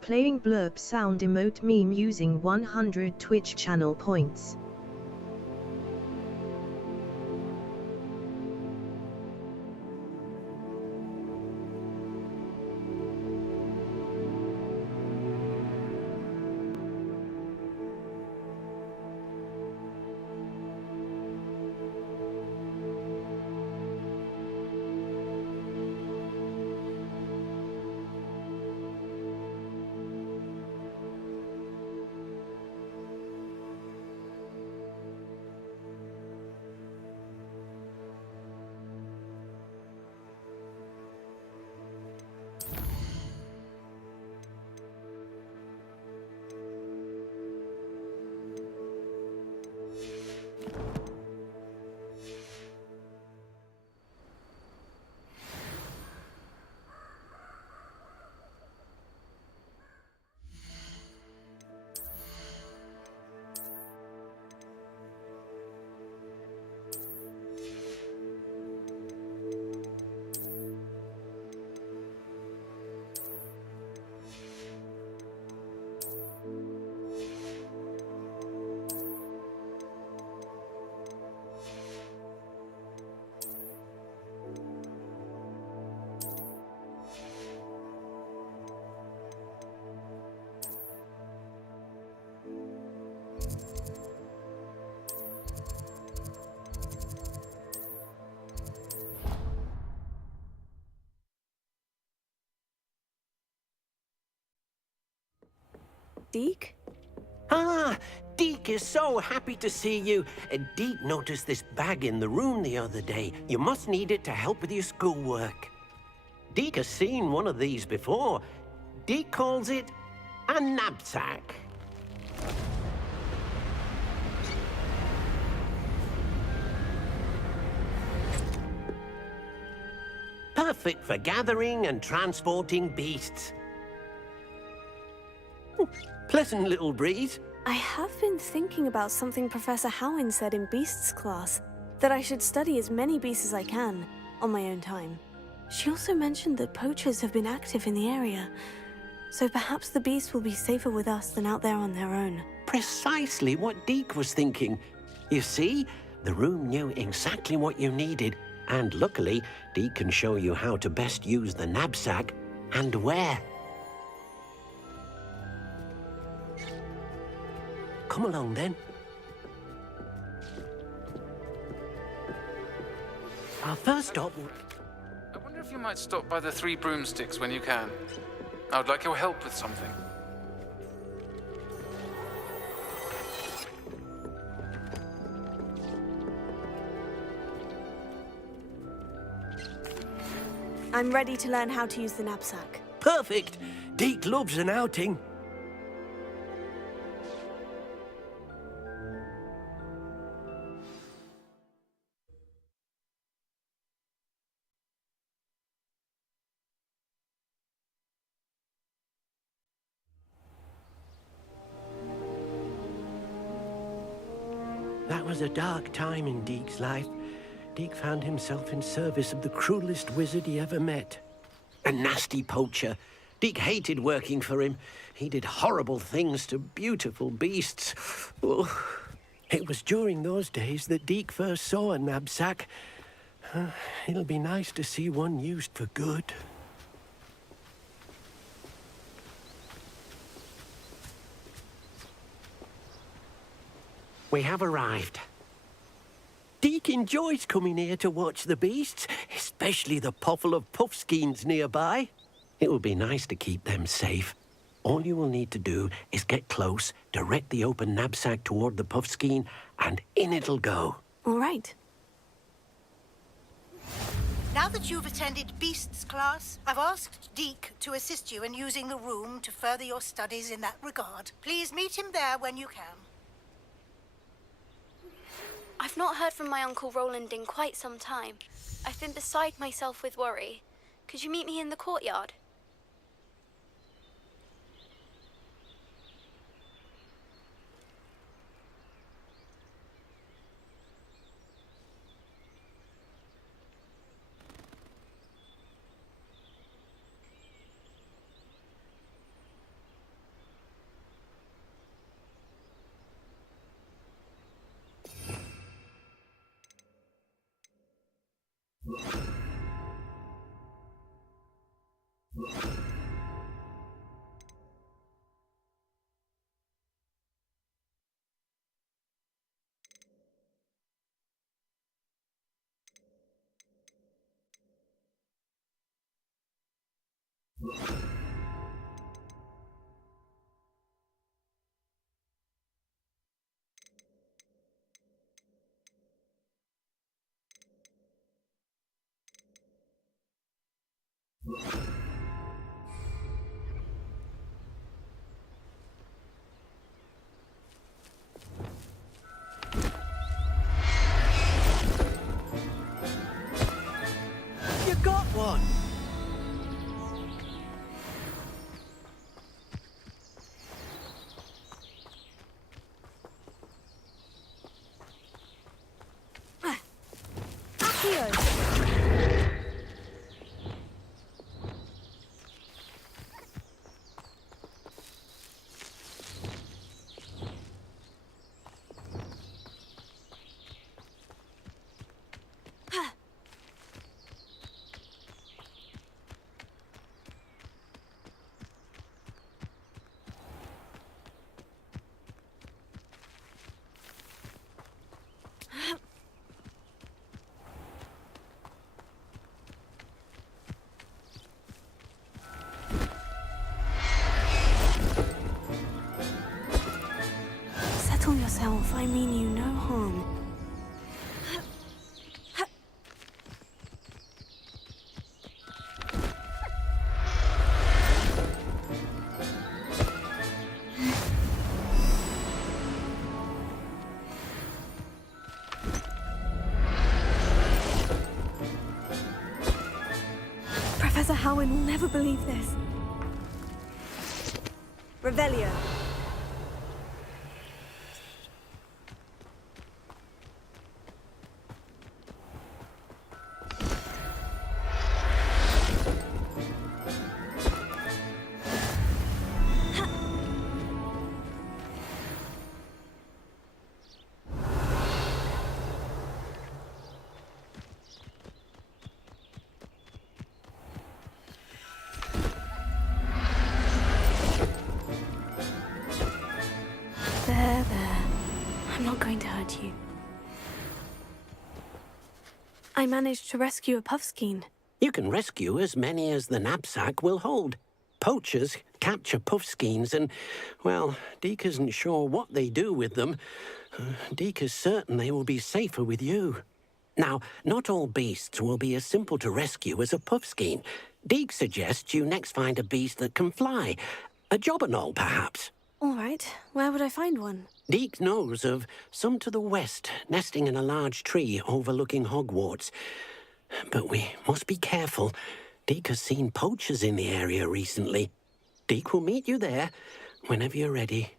Playing blurb sound emote meme using 100 Twitch channel points. Deek? Ah, Deek is so happy to see you. Deek noticed this bag in the room the other day. You must need it to help with your schoolwork. Deek has seen one of these before. Deek calls it a knapsack. Perfect for gathering and transporting beasts. Pleasant little breeze. I have been thinking about something Professor Howin said in Beasts class, that I should study as many beasts as I can, on my own time. She also mentioned that poachers have been active in the area, so perhaps the beasts will be safer with us than out there on their own. Precisely what Deek was thinking. You see, the room knew exactly what you needed, and luckily, Deek can show you how to best use the knapsack and where. Come along, then. Our first stop... I wonder if you might stop by the Three Broomsticks when you can. I would like your help with something. I'm ready to learn how to use the knapsack. Perfect! Deek loves an outing. was a dark time in Deek's life. Deek found himself in service of the cruelest wizard he ever met. A nasty poacher. Deek hated working for him. He did horrible things to beautiful beasts. Oh. It was during those days that Deek first saw a knapsack. It'll be nice to see one used for good. We have arrived. Deek enjoys coming here to watch the beasts, especially the puffle of puffskeins nearby. It will be nice to keep them safe. All you will need to do is get close, direct the open knapsack toward the puffskein, and in it'll go. All right. Now that you've attended Beasts class, I've asked Deek to assist you in using the room to further your studies in that regard. Please meet him there when you can. I've not heard from my Uncle Roland in quite some time. I've been beside myself with worry. Could you meet me in the courtyard? You got one! Settle yourself. I mean you no harm. Professor Howin will never believe this. Revelio. There. I'm not going to hurt you. I managed to rescue a puffskein. You can rescue as many as the knapsack will hold. Poachers capture puffskeins and, well, Deek isn't sure what they do with them. Deek is certain they will be safer with you. Now, not all beasts will be as simple to rescue as a puffskein. Deek suggests you next find a beast that can fly. A jobberknoll, perhaps. All right. Where would I find one? Deek knows of some to the west, nesting in a large tree overlooking Hogwarts. But we must be careful. Deek has seen poachers in the area recently. Deek will meet you there whenever you're ready.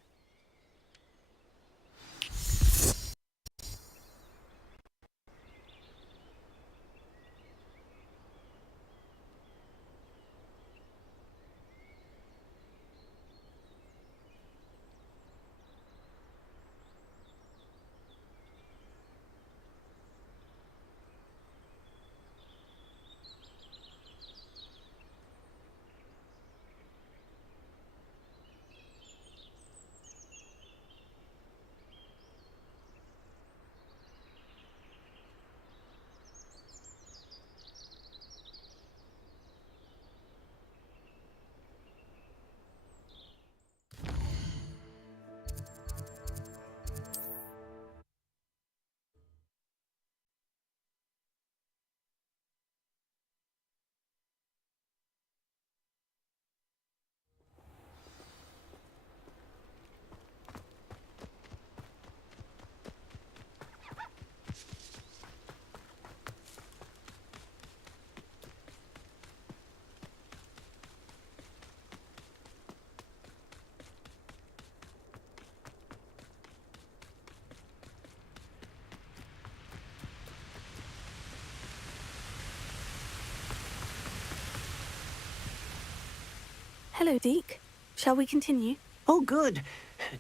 Hello, Deke. Shall we continue? Oh, good.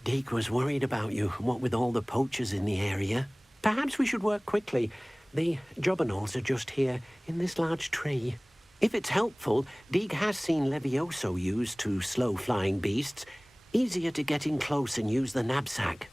Deke was worried about you, what with all the poachers in the area. Perhaps we should work quickly. The Jobberknolls are just here, in this large tree. If it's helpful, Deke has seen Levioso used to slow flying beasts. Easier to get in close and use the knapsack.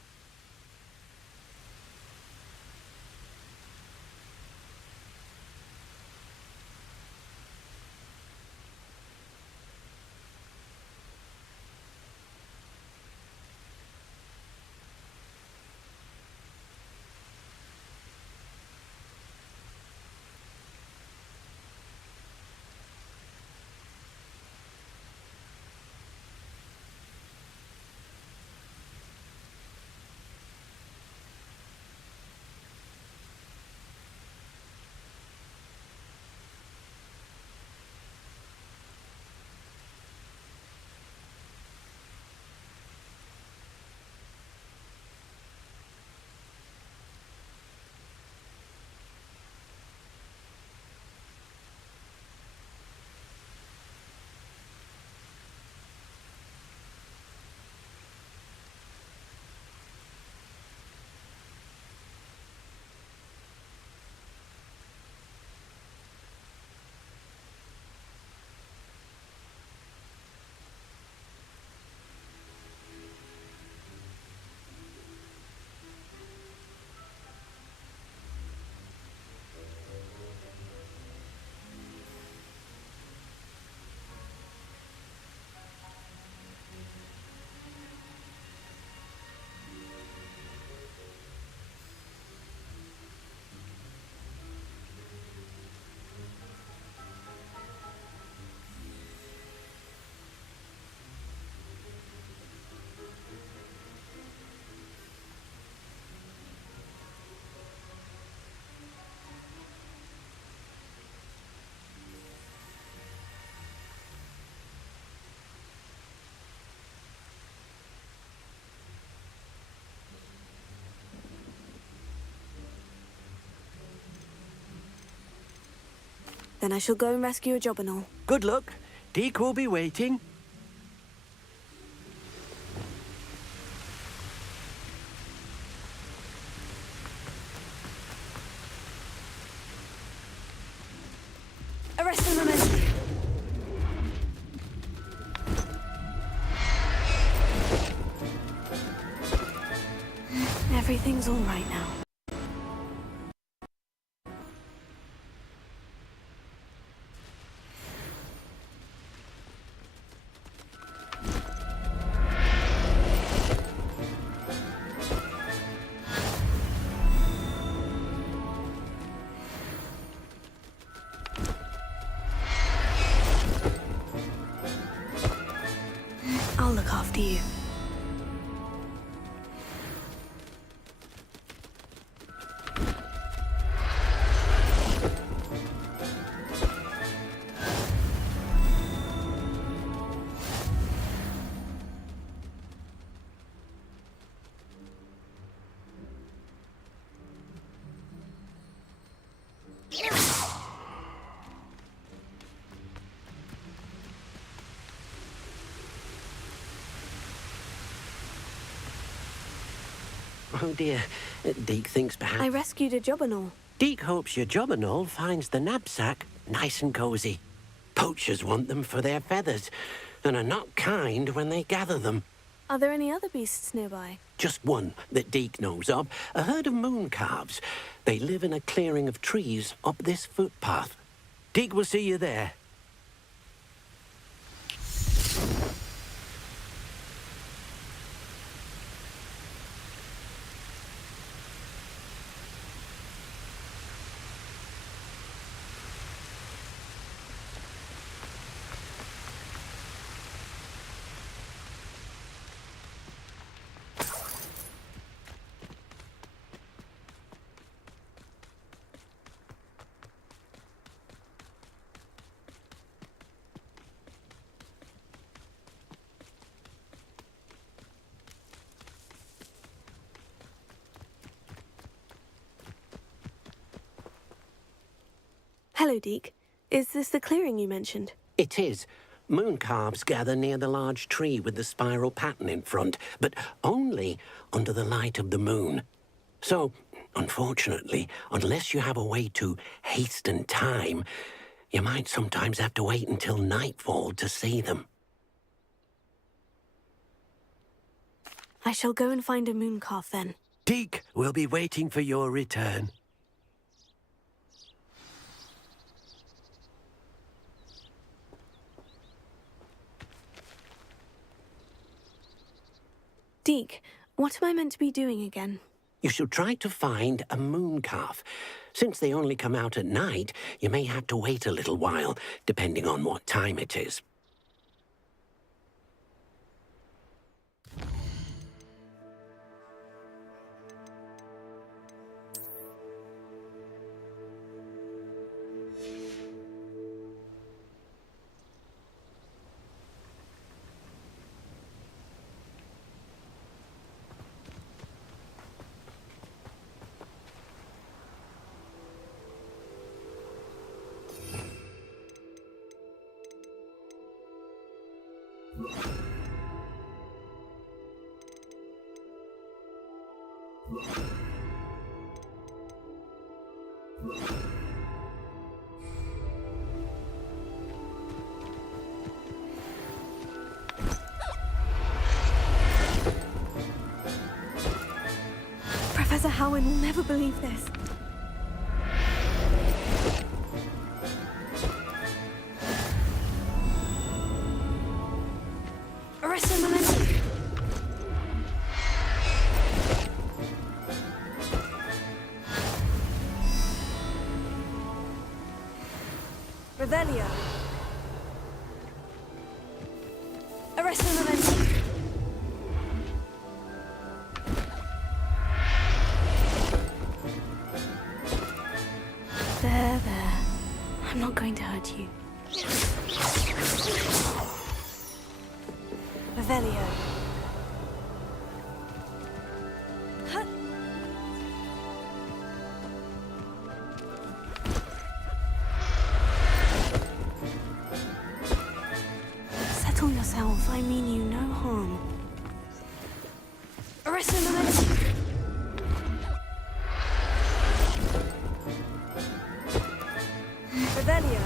Then I shall go and rescue a Jobberknoll. Good luck. Deke will be waiting. Arrest the momentum. Everything's all right now. I'll look after you. Oh dear, Deke thinks perhaps... I rescued a Jobberknoll. Deke hopes your Jobberknoll finds the knapsack nice and cosy. Poachers want them for their feathers, and are not kind when they gather them. Are there any other beasts nearby? Just one that Deke knows of, a herd of moon calves. They live in a clearing of trees up this footpath. Deke will see you there. Hello, Deke. Is this the clearing you mentioned? It is. Moon calves gather near the large tree with the spiral pattern in front, but only under the light of the moon. So, unfortunately, unless you have a way to hasten time, you might sometimes have to wait until nightfall to see them. I shall go and find a moon calf then. Deek will be waiting for your return. Deek, what am I meant to be doing again? You should try to find a moon calf. Since they only come out at night, you may have to wait a little while, depending on what time it is. Professor Howen will never believe this. Arresto Momentum. Revelio. Arresto Momentum. There. I'm not going to hurt you. Revelio. Huh. Settle yourself. I mean you no harm. Arresto Momentum. Revelio.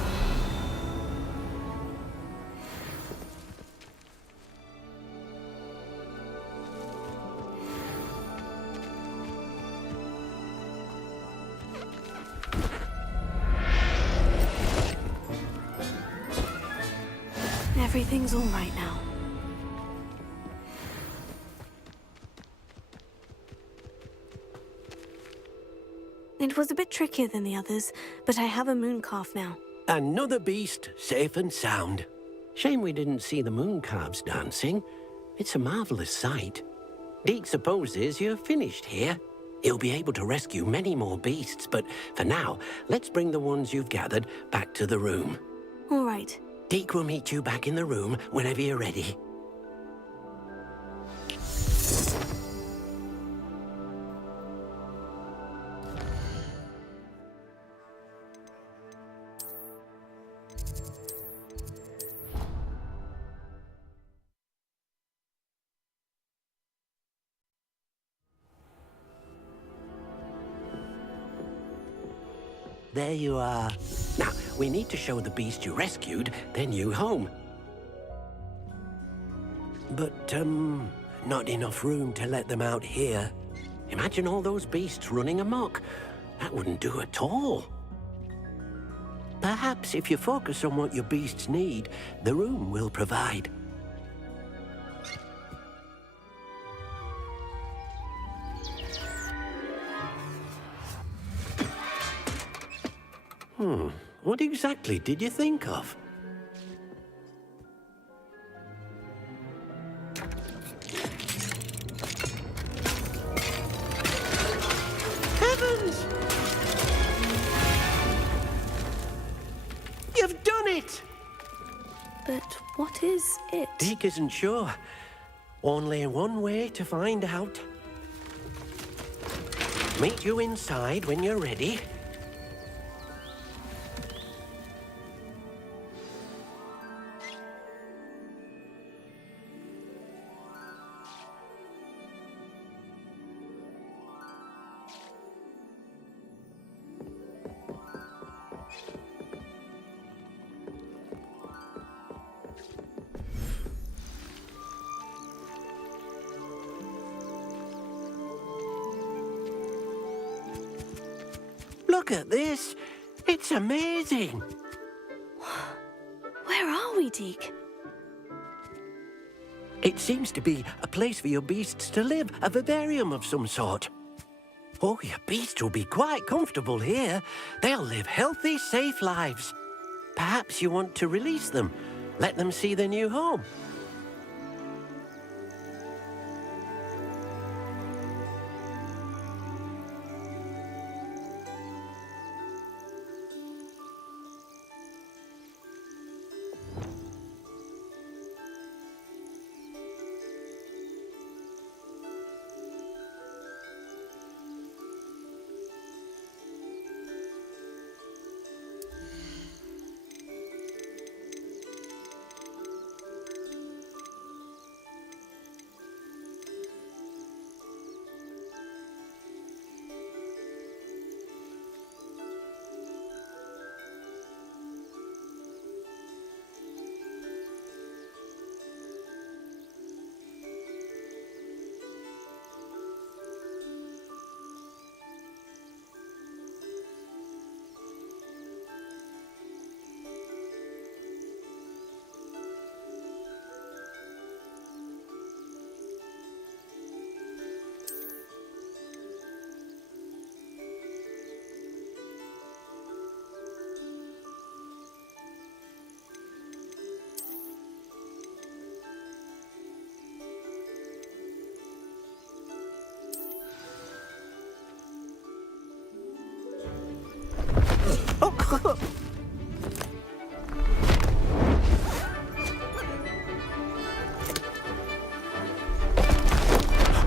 Everything's all right now. It was a bit trickier than the others, but I have a moon calf now. Another beast, safe and sound. Shame we didn't see the moon calves dancing. It's a marvelous sight. Deek supposes you're finished here. He'll be able to rescue many more beasts, but for now, let's bring the ones you've gathered back to the room. All right. Deek will meet you back in the room whenever you're ready. There you are. Now, we need to show the beast you rescued their new home. But, not enough room to let them out here. Imagine all those beasts running amok. That wouldn't do at all. Perhaps if you focus on what your beasts need, the room will provide. What exactly did you think of? Heavens! You've done it! But what is it? Deek isn't sure. Only one way to find out. Meet you inside when you're ready. Look at this. It's amazing. Where are we, Deke? It seems to be a place for your beasts to live, a vivarium of some sort. Oh, your beasts will be quite comfortable here. They'll live healthy, safe lives. Perhaps you want to release them, let them see their new home.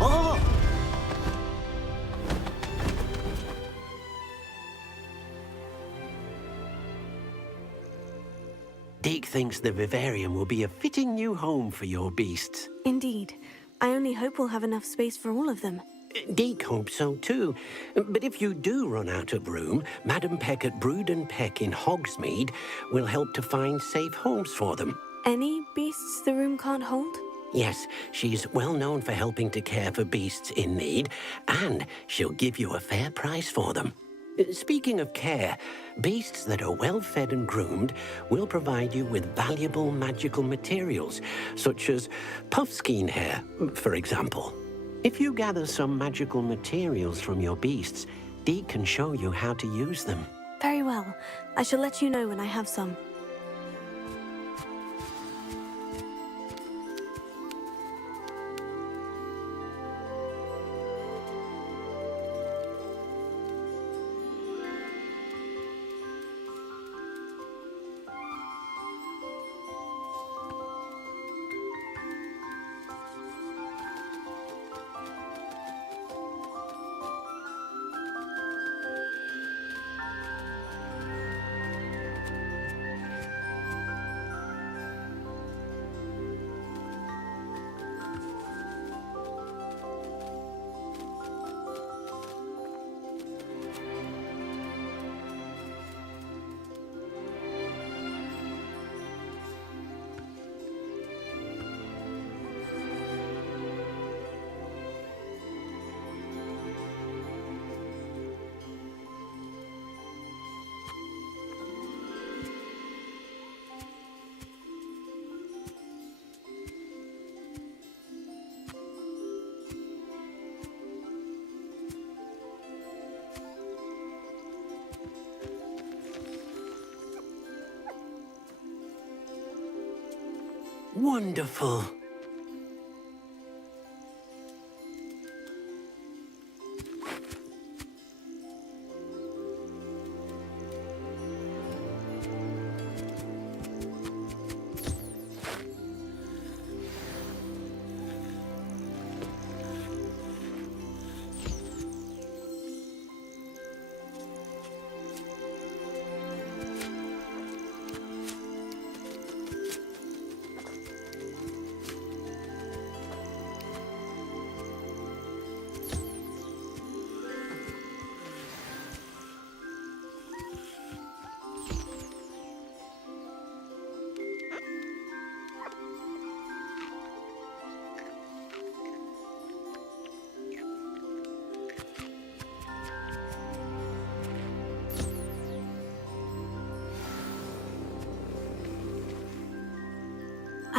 Oh! Deke thinks the vivarium will be a fitting new home for your beasts. Indeed. I only hope we'll have enough space for all of them. Deke hopes so too. But if you do run out of room, Madam Peck at Brood and Peck in Hogsmeade will help to find safe homes for them. Any beasts the room can't hold? Yes, she's well known for helping to care for beasts in need, and she'll give you a fair price for them. Speaking of care, beasts that are well fed and groomed will provide you with valuable magical materials, such as puffskein hair, for example. If you gather some magical materials from your beasts, Deke can show you how to use them. Very well. I shall let you know when I have some. Wonderful.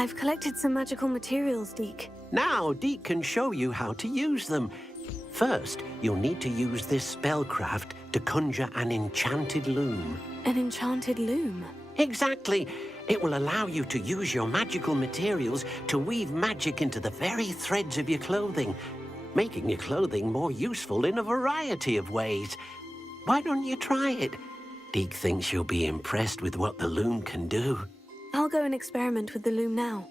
I've collected some magical materials, Deek. Now, Deek can show you how to use them. First, you'll need to use this spellcraft to conjure an enchanted loom. An enchanted loom? Exactly. It will allow you to use your magical materials to weave magic into the very threads of your clothing, making your clothing more useful in a variety of ways. Why don't you try it? Deek thinks you'll be impressed with what the loom can do. I'll go and experiment with the loom now.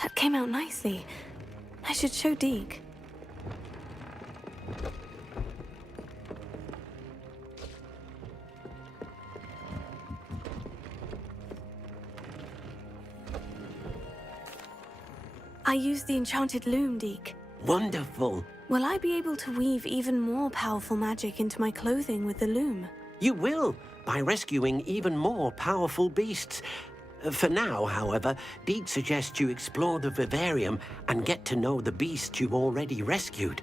That came out nicely. I should show Deek. I used the enchanted loom, Deek. Wonderful. Will I be able to weave even more powerful magic into my clothing with the loom? You will, by rescuing even more powerful beasts. For now, however, Deek suggests you explore the vivarium and get to know the beasts you've already rescued.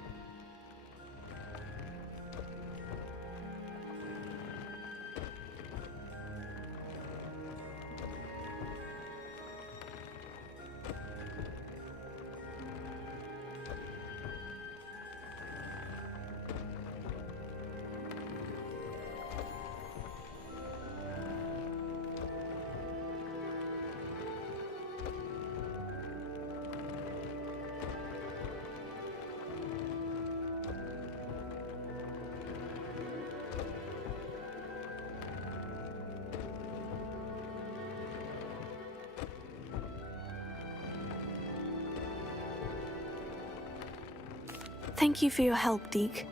Thank you for your help, Deek.